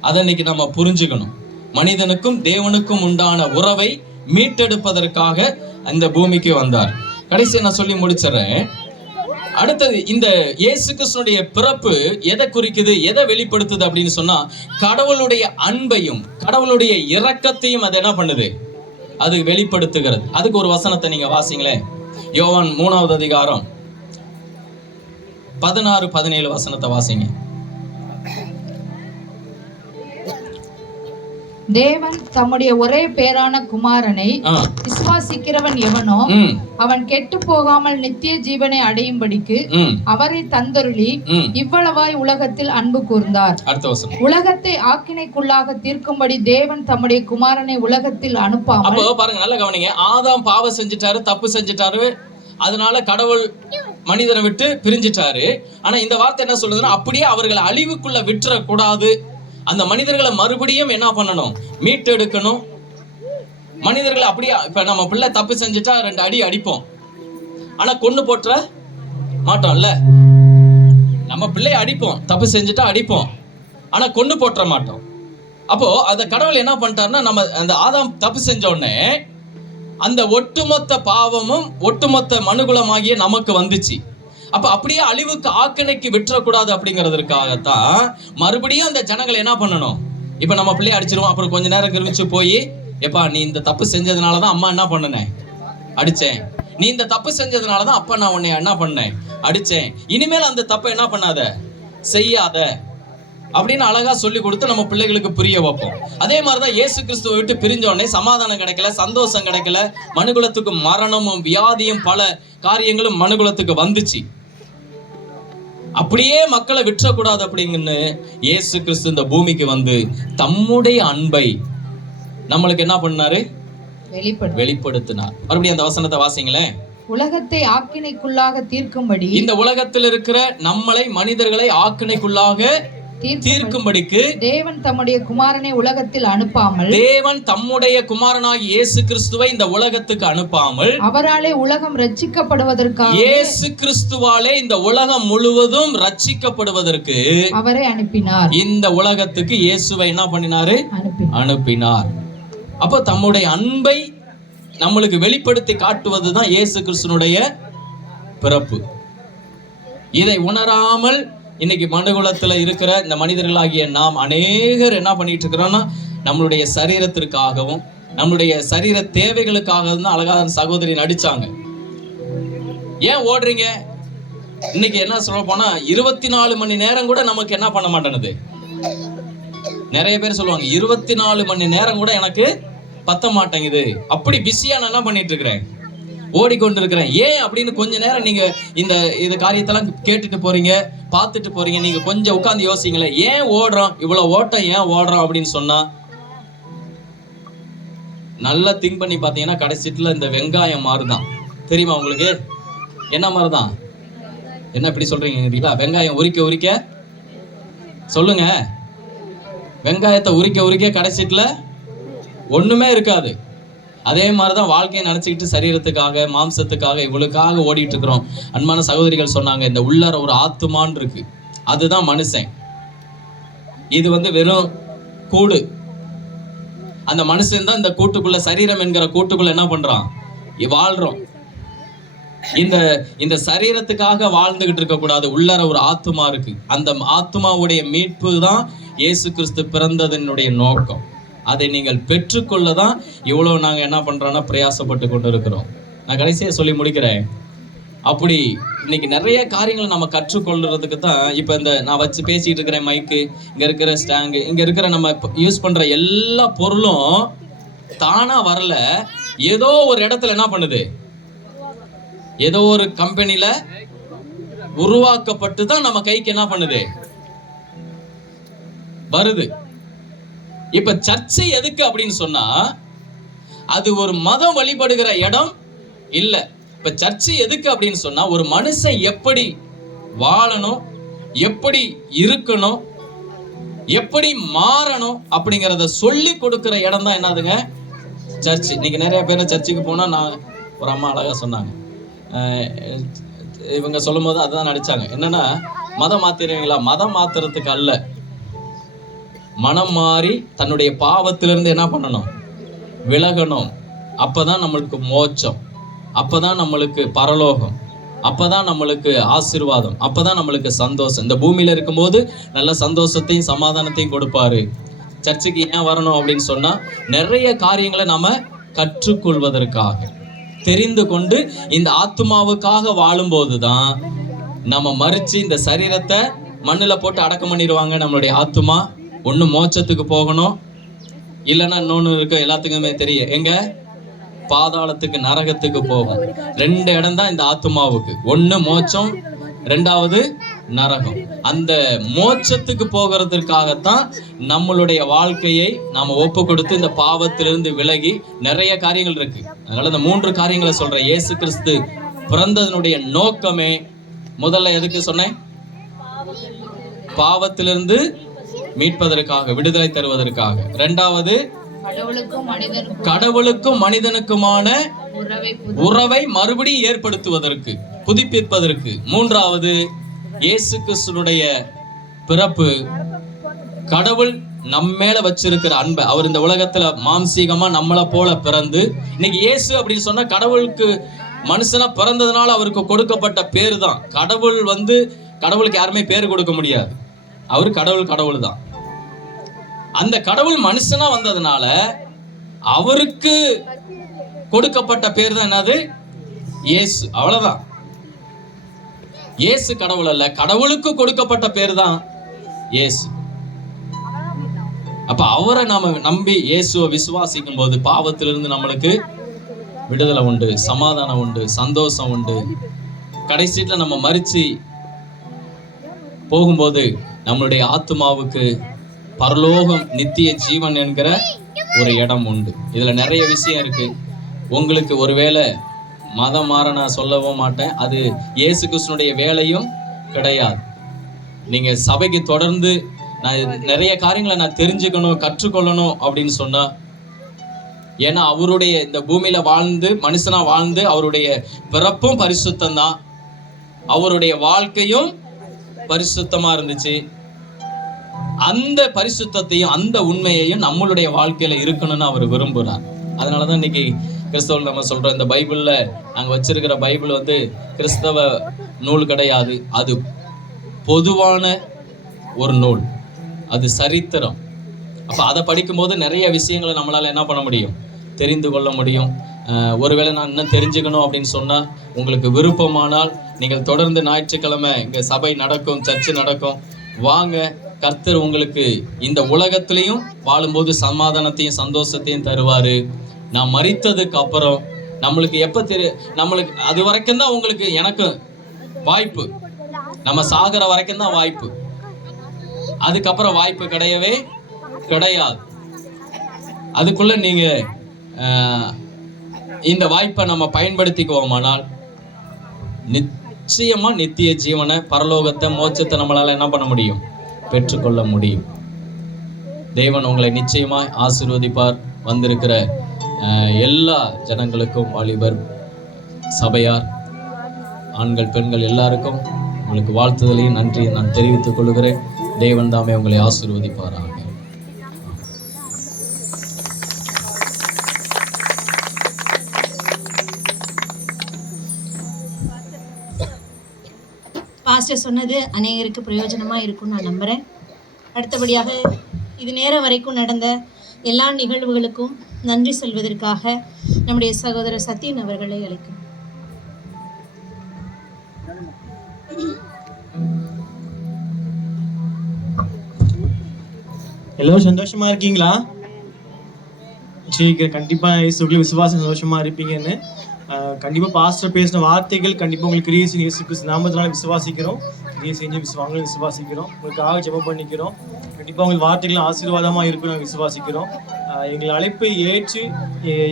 அதை இன்னைக்கு நம்ம புரிஞ்சுக்கணும். மனிதனுக்கும் தேவனுக்கும் உண்டான உறவை மீட்டெடுப்பதற்காக இந்த பூமிக்கு வந்தார். கடைசியா நான் சொல்லி முடிச்சிடறேன். அடுத்தது, இந்த இயேசு கிறிஸ்துடைய பிறப்பு எதை குறிக்குது, எதை வெளிப்படுத்துது அப்படின்னு சொன்னா, கடவுளுடைய அன்பையும் கடவுளுடைய இரக்கத்தையும் அது என்ன பண்ணுது, அது வெளிப்படுத்துகிறது. அதுக்கு ஒரு வசனத்தை நீங்க வாசிங்களே. யோவான் 3வது அதிகாரம் 16-17 வசனத்தை வாசிங்க. தேவன் தம்முடைய ஒரே பேரான குமாரனை விசுவாசிக்கிறவன் எவனோ அவன் கெட்டு போகாமல் நித்திய ஜீவனை அடையும்படிக்கு அவரை தந்தருளி இவ்வளவாய் உலகத்தில் அன்பு கூர்ந்தார். உலகத்தை ஆக்கினைக்குள்ளாக தீர்க்கும்படி தேவன் தம்முடைய குமாரனை உலகத்தில் அனுப்பாமல். அப்போ பாருங்க, நல்லா கவனிங்க. ஆதாம் பாவம் செஞ்சிட்டாரு, தப்பு செஞ்சிட்டாரு, அதனால கடவுள் மனிதனை விட்டு பிரிஞ்சிட்டாரு. ஆனா இந்த வார்த்தை என்ன சொல்லுதுன்னா, அப்படியே அவர்களை அழிவுக்குள்ள விட்டுற கூடாது, அந்த மனிதர்களை மறுபடியும் என்ன பண்ணணும், மீட்டெடுக்கணும். மனிதர்கள் அப்படியே இப்ப நம்ம பிள்ளை தப்பு செஞ்சுட்டா 2 அடி அடிப்போம், ஆனா கொன்னு போட்டுற மாட்டோம்ல. நம்ம பிள்ளைய அடிப்போம், தப்பு செஞ்சுட்டா அடிப்போம், ஆனா கொன்னு போட்டுற மாட்டோம். அப்போ அந்த கடவுள் என்ன பண்ணிட்டாருன்னா, நம்ம அந்த ஆதாம் தப்பு செஞ்ச உடனே அந்த ஒட்டுமொத்த பாவமும் ஒட்டுமொத்த மனுகுலமாகிய நமக்கு வந்துச்சு. அப்ப அப்படியே அழிவுக்கு ஆக்கினைக்கு விட்டுறக்கூடாது அப்படிங்கிறதுக்காகத்தான் மறுபடியும் அந்த ஜனங்கள் என்ன பண்ணணும், இப்ப நம்ம பிள்ளைய அடிச்சிருவோம், அப்புறம் கொஞ்ச நேரம் கழிச்சு போய், எப்பா நீ இந்த தப்பு செஞ்சதுனாலதான் அம்மா என்ன பண்ணுனேன் அடிச்சேன், நீ இந்த தப்பு செஞ்சதுனாலதான் அப்பா நான் உன்னை என்ன பண்ணேன் அடிச்சேன், இனிமேல் அந்த தப்பை என்ன பண்ணாத செய்யாத அப்படின்னு அழகா சொல்லி கொடுத்து நம்ம பிள்ளைகளுக்கு புரிய வைப்போம். அதே மாதிரிதான் இயேசு கிறிஸ்துவை விட்டு பிரிஞ்ச உடனே சமாதானம் கிடைக்கல, சந்தோஷம் கிடைக்கல, மனுகுலத்துக்கு மரணமும் வியாதியும் பல காரியங்களும் மனுகுலத்துக்கு வந்துச்சு. அப்படியே மக்களை விட்டுறக்கூடாது அப்படிங்கன்னு இயேசு கிறிஸ்து இந்த பூமிக்கு வந்து தம்முடைய அன்பை நம்மளுக்கு என்ன பண்ணாரு, வெளிப்படுத்தினார். மறுபடியும் அந்த வசனத்தை வாசிங்களேன். உலகத்தை ஆக்கினைக்குள்ளாக தீர்க்கும்படி, இந்த உலகத்தில் இருக்கிற நம்மளை மனிதர்களை ஆக்கினைக்குள்ளாக தீர்க்கும்படிக்கு தேவன் தம்முடைய குமாரனை உலகத்தில் அனுப்பாமல், தேவன் தம்முடைய குமாரனாகிய இயேசு கிறிஸ்துவை இந்த உலகத்துக்கு அனுப்பாமல், அவராலே உலகம் ரட்சிக்கப்படுவதற்காக, இயேசு கிறிஸ்துவாலே இந்த உலகம் முழுவதும் ரட்சிக்கப்படுவதற்கு அவரை அனுப்பினார். இந்த உலகத்துக்கு இயேசுவை என்ன பண்ணினாரு, அனுப்பினார். அப்ப தம்முடைய அன்பை நம்மளுக்கு வெளிப்படுத்தி காட்டுவதுதான் இயேசு கிறிஸ்துனுடைய பிறப்பு. இதை உணராமல் இன்னைக்கு மனுகுலத்துல இருக்கிற இந்த மனிதர்களாகிய நாம் அநேகர் என்ன பண்ணிட்டு இருக்கிறோம்னா, நம்மளுடைய சரீரத்திற்காகவும் நம்மளுடைய சரீர தேவைகளுக்காகவும் தான் அழகான சகோதரி நடிச்சாங்க. ஏன் ஓடுறீங்க? இன்னைக்கு என்ன சொல்ல போனா 24 மணி நேரம் கூட நமக்கு என்ன பண்ண மாட்டேனுது. நிறைய பேர் சொல்லுவாங்க 24 மணி நேரம் கூட எனக்கு பத்த மாட்டேங்குது, அப்படி பிஸியா நான் என்ன பண்ணிட்டு இருக்கிறேன், ஓடிக்கொண்டு இருக்கிறேன். ஏன் அப்படின்னு கொஞ்ச நேரம் நீங்க இந்த காரியத்தெல்லாம் கேட்டுட்டு போறீங்க, பார்த்துட்டு போறீங்க, நீங்க கொஞ்சம் உட்கார்ந்து யோசிங்களேன். ஏன் ஓடுறோம், இவ்வளவு ஓட்டம் ஏன் ஓடுறோம் அப்படின்னு சொன்னா, நல்லா திங்க் பண்ணி பார்த்தீங்கன்னா கடைசிட்டுல இந்த வெங்காயம் மாதிரிதான். தெரியுமா உங்களுக்கு? என்ன மாதிரிதான்? என்ன இப்படி சொல்றீங்க? வெங்காயம் உரிக்க உரிக்க சொல்லுங்க, வெங்காயத்தை உரிக்க உரிக்க கடைசிட்டுல ஒண்ணுமே இருக்காது. அதே மாதிரிதான் வாழ்க்கையை நினைச்சுக்கிட்டு சரீரத்துக்காக மாம்சத்துக்காக இவளுக்காக ஓடிட்டு இருக்கிறோம். அன்பான சகோதரிகள் சொன்னாங்க, இந்த உள்ளார ஒரு ஆத்துமான் இருக்கு, அதுதான் மனுஷன். இது வெறும் கூடு. அந்த மனுஷன் தான் இந்த கூட்டுக்குள்ள, சரீரம் என்கிற கூட்டுக்குள்ள என்ன பண்றான், வாழ்றோம். இந்த சரீரத்துக்காக வாழ்ந்துகிட்டு இருக்க கூடாது. உள்ளார ஒரு ஆத்துமா இருக்கு. அந்த ஆத்துமாவுடைய மீட்பு தான் இயேசு கிறிஸ்து பிறந்ததனுடைய நோக்கம். அதை நீங்கள் பெற்றுக்கொள்ளதான் இவ்வளவு நாங்க என்ன பண்றோம்னா பிரயாசப்பட்டு கொண்டு இருக்கிறோம். நான் கடைசியா சொல்லி முடிக்கிறேன். அப்படி இன்னைக்கு நிறைய காரியங்களை நம்ம கற்றுக்கொள்றதுக்கு தான் இப்ப நான் வச்சு பேசிட்டு இருக்கிறேன். மைக்கு, இங்க இருக்கிற ஸ்டாங்கு, இங்க இருக்கிற நம்ம யூஸ் பண்ற எல்லா பொருளும் தானா வரல, ஏதோ ஒரு இடத்துல என்ன பண்ணுது, ஏதோ ஒரு கம்பெனில உருவாக்கப்பட்டு தான் நம்ம கைக்கு என்ன பண்ணுது, வருது. இப்ப சர்ச்சை எதுக்கு அப்படின்னு சொன்னா, அது ஒரு மதம் வழிபடுகிற இடம் இல்ல. இப்ப சர்ச்சை எதுக்கு அப்படின்னு சொன்னா, ஒரு மனுஷன் எப்படி வாழணும், எப்படி இருக்கணும், எப்படி மாறணும் அப்படிங்கறத சொல்லி கொடுக்கிற இடம் தான் என்னதுங்க, சர்ச். இன்னைக்கு நிறைய பேர் சர்ச்சுக்கு போனா, நான் ஒரு அம்மா அழகா சொன்னாங்க, இவங்க சொல்லும் போது அதுதான் நடிச்சாங்க. என்னன்னா, மதம் மாத்திருவீங்களா? மதம் மாத்துறதுக்கு அல்ல, மனம் மாறி தன்னுடைய பாவத்திலிருந்து என்ன பண்ணணும், விலகணும். அப்பதான் நம்மளுக்கு மோட்சம், அப்பதான் நம்மளுக்கு பரலோகம், அப்பதான் நம்மளுக்கு ஆசீர்வாதம், அப்பதான் நம்மளுக்கு சந்தோஷம். இந்த பூமியில இருக்கும்போது நல்ல சந்தோஷத்தையும் சமாதானத்தையும் கொடுப்பாரு. சர்ச்சுக்கு ஏன் வரணும் அப்படின்னு சொன்னா, நிறைய காரியங்களை நாம கற்றுக்கொள்வதற்காக, தெரிந்து கொண்டு இந்த ஆத்மாவுக்காக வாழும்போது தான் நம்ம மறிச்சு இந்த சரீரத்தை மண்ணுல போட்டு அடக்கம் பண்ணிடுவாங்க. நம்மளுடைய ஆத்மா ஒண்ணு மோட்சத்துக்கு போகணும், இல்லைன்னா இன்னொன்னு இருக்க எல்லாத்துக்குமே தெரியும், எங்க பாதாளத்துக்கு, நரகத்துக்கு போகும். 2 இடம் தான் இந்த ஆத்மாவுக்கு, ஒண்ணு மோட்சம், 2வது நரகம். அந்த மோட்சத்துக்கு போகிறதுக்காகத்தான் நம்மளுடைய வாழ்க்கையை நாம ஒப்பு கொடுத்து இந்த பாவத்திலிருந்து விலகி நிறைய காரியங்கள் இருக்கு. அதனால இந்த 3 காரியங்களை சொல்றேன். இயேசு கிறிஸ்து பிறந்ததனுடைய நோக்கமே, முதல்ல எதுக்கு சொன்னேன், பாவத்திலிருந்து மீட்பதற்காக, விடுதலை தருவதற்காக. 2வது கடவுளுக்கும் மனிதனுக்குமான உறவை மறுபடியும் ஏற்படுத்துவதற்கு, புதுப்பிப்பதற்கு. மூன்றாவது, இயேசு கிறிஸ்துனுடைய பிறப்பு. கடவுள் நம்ம மேல வச்சிருக்கிற அன்பை, அவர் இந்த உலகத்துல மாம்சீகமா நம்மளை போல பிறந்து, இன்னைக்கு இயேசு அப்படின்னு சொன்னா கடவுளுக்கு மனுஷனா பிறந்ததுனால அவருக்கு கொடுக்கப்பட்ட பேரு தான். கடவுளுக்கு யாருமே பேர் கொடுக்க முடியாது. அவரு கடவுள் தான். அந்த கடவுள் மனுஷனா வந்ததுனால அவருக்கு கொடுக்கப்பட்ட பேர் தான் என்னது? இயேசு. அவ்வளவுதான். இயேசு கடவுள் அல்ல, கடவுளுக்கு கொடுக்கப்பட்ட பேர் தான் இயேசு. அப்ப அவரை நாம நம்பி இயேசுவை விசுவாசிக்கும் போது பாவத்திலிருந்து நம்மளுக்கு விடுதலை உண்டு, சமாதானம் உண்டு, சந்தோஷம் உண்டு. கடைசியில நம்ம மரிச்சு போகும்போது நம்மளுடைய ஆத்மாவுக்கு பரலோகம், நித்திய ஜீவன் என்கிற ஒரு இடம் உண்டு. இதுல நிறைய விஷயம் இருக்கு. உங்களுக்கு ஒருவேளை மதம் மாற நான் சொல்லவும் மாட்டேன், அது இயேசு கிறிஸ்துனுடைய வேலையும் கிடையாது. நீங்க சபைக்கு தொடர்ந்து நான் நிறைய காரியங்களை நான் தெரிஞ்சுக்கணும், கற்றுக்கொள்ளணும் அப்படின்னு சொன்னா, ஏன்னா அவருடைய இந்த பூமியில வாழ்ந்து மனுஷனா வாழ்ந்து அவருடைய பிறப்பும் பரிசுத்தம் தான், அவருடைய வாழ்க்கையும் பரிசுத்தமா இருந்துச்சு. அந்த பரிசுத்தத்தையும் அந்த உண்மையையும் நம்மளுடைய வாழ்க்கையில இருக்கணும்னு அவர் விரும்புகிறார். அதனாலதான் இன்னைக்கு கிறிஸ்தவர்கள் நம்ம சொல்றோம், இந்த பைபிள்ல நாங்க வச்சிருக்கிற பைபிள் கிறிஸ்தவ நூல் கிடையாது, அது பொதுவான ஒரு நூல், அது சரித்திரம். அப்ப அதை படிக்கும்போது நிறைய விஷயங்களை நம்மளால என்ன பண்ண முடியும், தெரிந்து கொள்ள முடியும். ஒருவேளை நான் இன்னும் தெரிஞ்சுக்கணும் அப்படின்னு சொன்னா, உங்களுக்கு விருப்பமானால் நீங்கள் தொடர்ந்து ஞாயிற்றுக்கிழமை இங்க சபை நடக்கும், சர்ச்சு நடக்கும், வாங்க. கர்த்தர் உங்களுக்கு இந்த உலகத்திலையும் வாழும்போது சமாதானத்தையும் சந்தோஷத்தையும் தருவாரு. நான் மரித்ததுக்கு அப்புறம் நம்மளுக்கு நம்மளுக்கு அது வரைக்கும் தான் உங்களுக்கு எனக்கு வாய்ப்பு, நம்ம சாகிற வரைக்கும் தான் வாய்ப்பு, அதுக்கப்புறம் வாய்ப்பு கிடையவே கிடையாது. அதுக்குள்ள நீங்க இந்த வாய்ப்பை நம்ம பயன்படுத்திக்குவோமானால் நிச்சயமா நித்திய ஜீவனை, பரலோகத்தை, மோட்சத்தை நம்மளால என்ன பண்ண முடியும், பெற்றுக்கொள்ள முடியும். தேவன் உங்களை நிச்சயமாய் ஆசீர்வதிப்பார். வந்திருக்கிற எல்லா ஜனங்களுக்கும், வாலிபர், சபையார், ஆண்கள், பெண்கள் எல்லாருக்கும் உங்களுக்கு வாழ்த்துதலையும் நன்றி நான் தெரிவித்துக் கொள்கிறேன். தேவன் தாமே உங்களை ஆசீர்வதிப்பாராக. பாஸ்டர் சொன்னது அநேகருக்கு பிரயோஜனமாக இருக்கும்னு நான் நம்புகிறேன். அடுத்தபடியாக இது நேரம் வரைக்கும் நடந்த எல்லா நிகழ்வுகளுக்கும் நன்றி சொல்வதற்காக நம்முடைய சகோதரர் சத்யன் அவர்களை அழைக்கிறோம். எல்லாரும் சந்தோஷமா இருக்கீங்களா? சரி, கண்டிப்பா இயேசுக்குள்ள விசுவாசம் சந்தோஷமா இருப்பீங்கன்னு கண்டிப்பா பாஸ்டர் பேசின வார்த்தைகள் கண்டிப்பா உங்களுக்கு கிரியை செய்ய இயேசு கிறிஸ்து நாமத்தினால விசுவாசிக்கிறோம். கிரியை செஞ்சு விசுவாசிக்கிறோம். உங்களுக்காக ஜெபம் பண்ணிக்கிறோம். கண்டிப்பா உங்களுக்கு வார்த்தைகள் ஆசீர்வாதமா இருக்கும் நாங்கள் விசுவாசிக்கிறோம். எங்கள் அழைப்பை ஏற்று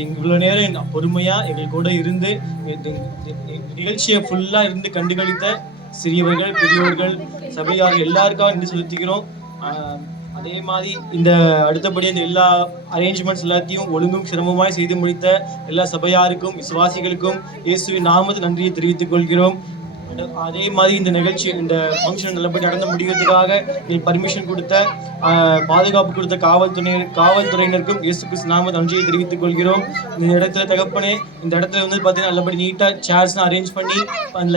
இவ்வளவு நேரம் பொறுமையா எங்கள் கூட இருந்து நிகழ்ச்சியை ஃபுல்லா இருந்து கண்டுகளித்த சிறியவர்கள், பெரியவர்கள், சபையார்கள் எல்லாருக்காக நன்றி செலுத்துகிறோம். அதே மாதிரி இந்த அடுத்தபடி இந்த எல்லா அரேஞ்ச்மெண்ட்ஸ் எல்லாத்தையும் ஒழுங்கும் சிரமமாய் செய்து முடித்த எல்லா சபையாருக்கும், விசுவாசிகளுக்கும் இயேசுவின் நாமத்தில் நன்றியை தெரிவித்துக் கொள்கிறோம். அதே மாதிரி இந்த நிகழ்ச்சி, இந்த ஃபங்க்ஷன் நல்லபடி நடந்து முடிகிறதுக்காக நீங்கள் பர்மிஷன் கொடுத்த, பாதுகாப்பு கொடுத்த காவல்துறையினருக்கும் இயேசு கிறிஸ்து நாமத்தில் நன்றியை தெரிவித்துக் கொள்கிறோம். இந்த இடத்துல தகப்பனே, இந்த இடத்துல பார்த்தீங்கன்னா நல்லபடி நீட்டாக சேர்ஸ்லாம் அரேஞ்ச் பண்ணி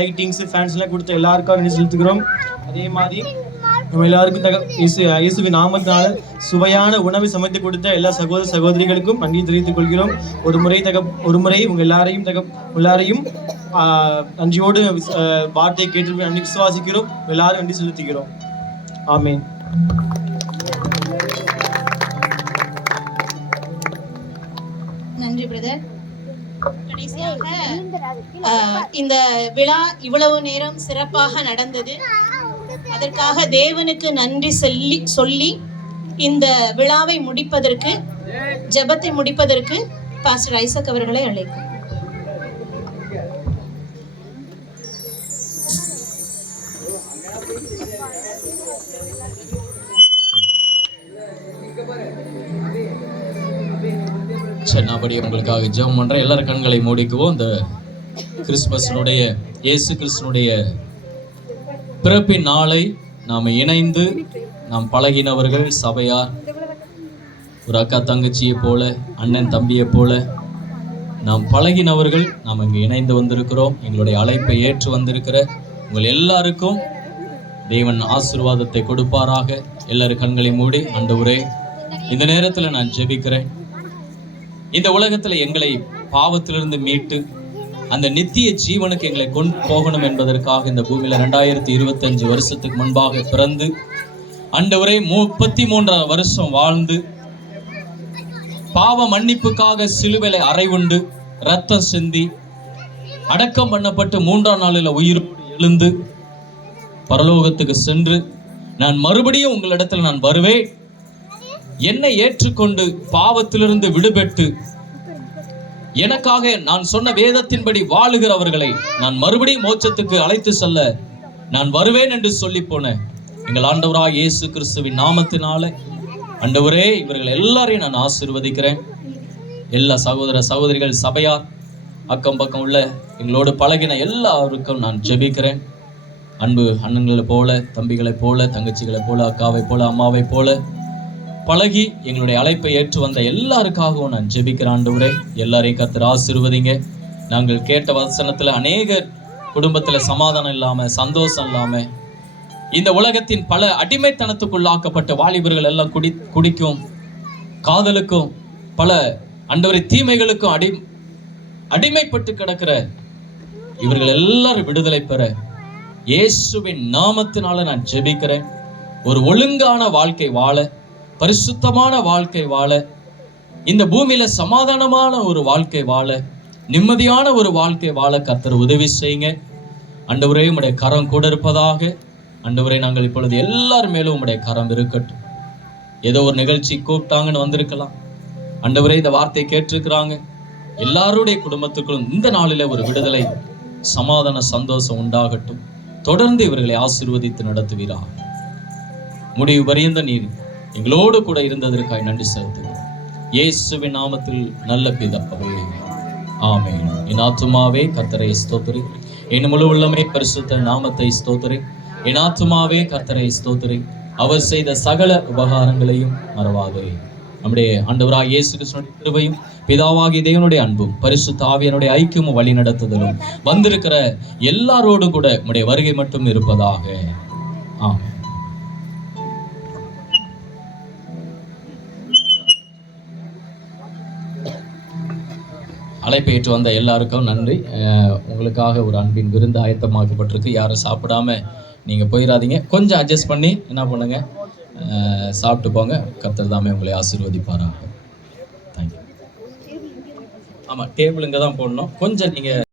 லைட்டிங்ஸ், ஃபேன்ஸ்லாம் கொடுத்த எல்லாருக்கும் நன்றி செலுத்துகிறோம். அதே மாதிரி நம்ம எல்லாருக்கும் இயேசுவின் நாமத்தினால சுவையான உணவை சமைத்து கொடுத்த எல்லா சகோதர சகோதரிகளுக்கும் நன்றி தெரிவித்துக் கொள்கிறோம். ஒரு முறை உங்க எல்லாரையும் நன்றியோடு வார்த்தையை கேட்டு நன்றி விசுவாசிக்கிறோம். எல்லாரும் நன்றி செலுத்துகிறோம். ஆமேன். நன்றி பிரதர். கடைசியாக இந்த விழா இவ்வளவு நேரம் சிறப்பாக நடந்தது. அதற்காக தேவனுக்கு நன்றி சொல்லி இந்த விழாவை முடிப்பதற்கு, ஜெபத்தை முடிப்பதற்கு பாஸ்டர் ஐசக் அவர்களை அழைக்கும். சரி, நான் அப்படி உங்களுக்காக ஜெபம் பண்ணுறேன். எல்லாரும் கண்களை மூடிக்குவோம். இந்த கிறிஸ்மஸினுடைய இயேசு கிறிஸ்துனுடைய பிறப்பின் நாளை நாம் இணைந்து நாம் பழகினவர்கள் சபையார், ஒரு அக்கா தங்கச்சியை போல, அண்ணன் தம்பியை போல நாம் பழகினவர்கள் நாம் இங்கே இணைந்து வந்திருக்கிறோம். எங்களுடைய அழைப்பை ஏற்று வந்திருக்கிற உங்கள் எல்லாருக்கும் தேவன் ஆசீர்வாதத்தை கொடுப்பாராக. எல்லாரும் கண்களை மூடி, ஆண்டவரே இந்த நேரத்தில் நான் ஜெபிக்கிறேன். இந்த உலகத்தில் எங்களை பாவத்திலிருந்து மீட்டு அந்த நித்திய ஜீவனுக்கு எங்களை கொண்டு போகணும் என்பதற்காக இந்த பூமியில் 2025 வருஷத்துக்கு முன்பாக பிறந்து ஆண்டவரே 33 வருஷம் வாழ்ந்து பாவ மன்னிப்புக்காக சிலுவையில அறைவுண்டு ரத்தம் சிந்தி அடக்கம் பண்ணப்பட்டு 3ஆம் நாளில் உயிர் எழுந்து பரலோகத்துக்கு சென்று நான் மறுபடியும் உங்களிடத்தில் நான் வருவேன், என்னை ஏற்றுக்கொண்டு பாவத்திலிருந்து விடுபட்டு எனக்காக நான் சொன்ன வேதத்தின்படி வாழுகிறவர்களை நான் மறுபடியும் மோட்சத்துக்கு அழைத்து செல்ல நான் வருவேன் என்று சொல்லி போன எங்கள் ஆண்டவராய் இயேசு கிறிஸ்துவின் நாமத்தினால ஆண்டவரே இவர்கள் எல்லாரையும் நான் ஆசீர்வதிக்கிறேன். எல்லா சகோதர சகோதரிகள், சபையார், அக்கம் பக்கம் உள்ள எங்களோடு பழகின எல்லாருக்கும் நான் ஜெபிக்கிறேன். அன்பு அண்ணன்களை போல, தம்பிகளை போல, தங்கச்சிகளை போல, அக்காவை போல, அம்மாவை போல பழகி எங்களுடைய அழைப்பை ஏற்று வந்த எல்லாருக்காகவும் நான் ஜெபிக்கிறேன். ஆண்டவரே எல்லாரையும் கர்த்தர் ஆசீர்வதிங்க. நாங்கள் கேட்ட வசனத்தில் அநேக குடும்பத்தில் சமாதானம் இல்லாமல், சந்தோஷம் இல்லாமல், இந்த உலகத்தின் பல அடிமைத்தனத்துக்குள்ளாக்கப்பட்ட வாலிபர்கள் எல்லாம் குடிக்கும், காதலுக்கும், பல ஆண்டவரை தீமைகளுக்கும் அடிமைப்பட்டு கிடக்கிற இவர்கள் எல்லாரும் விடுதலை பெற இயேசுவின் நாமத்தினால நான் ஜெபிக்கிறேன். ஒரு ஒழுங்கான வாழ்க்கை வாழ, பரிசுத்தமான வாழ்க்கை வாழ, இந்த பூமியில சமாதானமான ஒரு வாழ்க்கை வாழ, நிம்மதியான ஒரு வாழ்க்கை வாழ கர்த்தர் உதவி செய்யுங்க. ஆண்டவரே உம்முடைய கரம் கூட இருப்பதாக. ஆண்டவரே நாங்கள் இப்பொழுது எல்லார் மேலும் உம்முடைய கரம் இருக்கட்டும். ஏதோ ஒரு நிகழ்ச்சி கூப்பிட்டாங்கன்னு வந்திருக்கலாம். ஆண்டவரே இந்த வார்த்தையை கேட்டிருக்கிறாங்க. எல்லாருடைய குடும்பத்துக்கும் இந்த நாளில ஒரு விடுதலை, சமாதான, சந்தோஷம் உண்டாகட்டும். தொடர்ந்து இவர்களை ஆசீர்வதித்து நடத்துவீராக. முடிவு பரியந்த நீர் எங்களோடு கூட இருந்ததற்காக நன்றி செலுத்துகிறோம். இயேசுவின் நாமத்தில் நல்ல பிதாவே, ஆமென். என் ஆத்துமாவே கர்த்தரை ஸ்தோத்திரி, என் முழு உள்ளமே பரிசுத்த நாமத்தை ஸ்தோத்திரி. என் ஆத்துமாவே கர்த்தரை ஸ்தோத்திரி, அவர் செய்த சகல உபகாரங்களையும் மறவாதே. நம்முடைய ஆண்டவராகிய இயேசு கிறிஸ்துவின் கிருபையும் பிதாவாகிய தேவனுடைய அன்பும் பரிசுத்த ஆவியானுடைய ஐக்கியமும் வழி நடத்துதலும் வந்திருக்கிற எல்லாரோடும் கூட நம்முடைய வருகை மட்டும் இருப்பதாக. ஆமென். அழைப்பை ஏற்று வந்த எல்லாருக்கும் நன்றி. உங்களுக்காக ஒரு அன்பின் விருந்து ஆயத்தமாக்கப்பட்டிருக்கு. யாரும் சாப்பிடாம நீங்கள் போயிடாதீங்க. கொஞ்சம் அட்ஜஸ்ட் பண்ணி என்ன பண்ணுங்க, சாப்பிட்டு போங்க. கர்த்தர் தாமே உங்களை ஆசீர்வதிப்பாராக. தேங்க்யூ. ஆமாம், டேபிள் இங்கே தான் போடணும். கொஞ்சம் நீங்கள்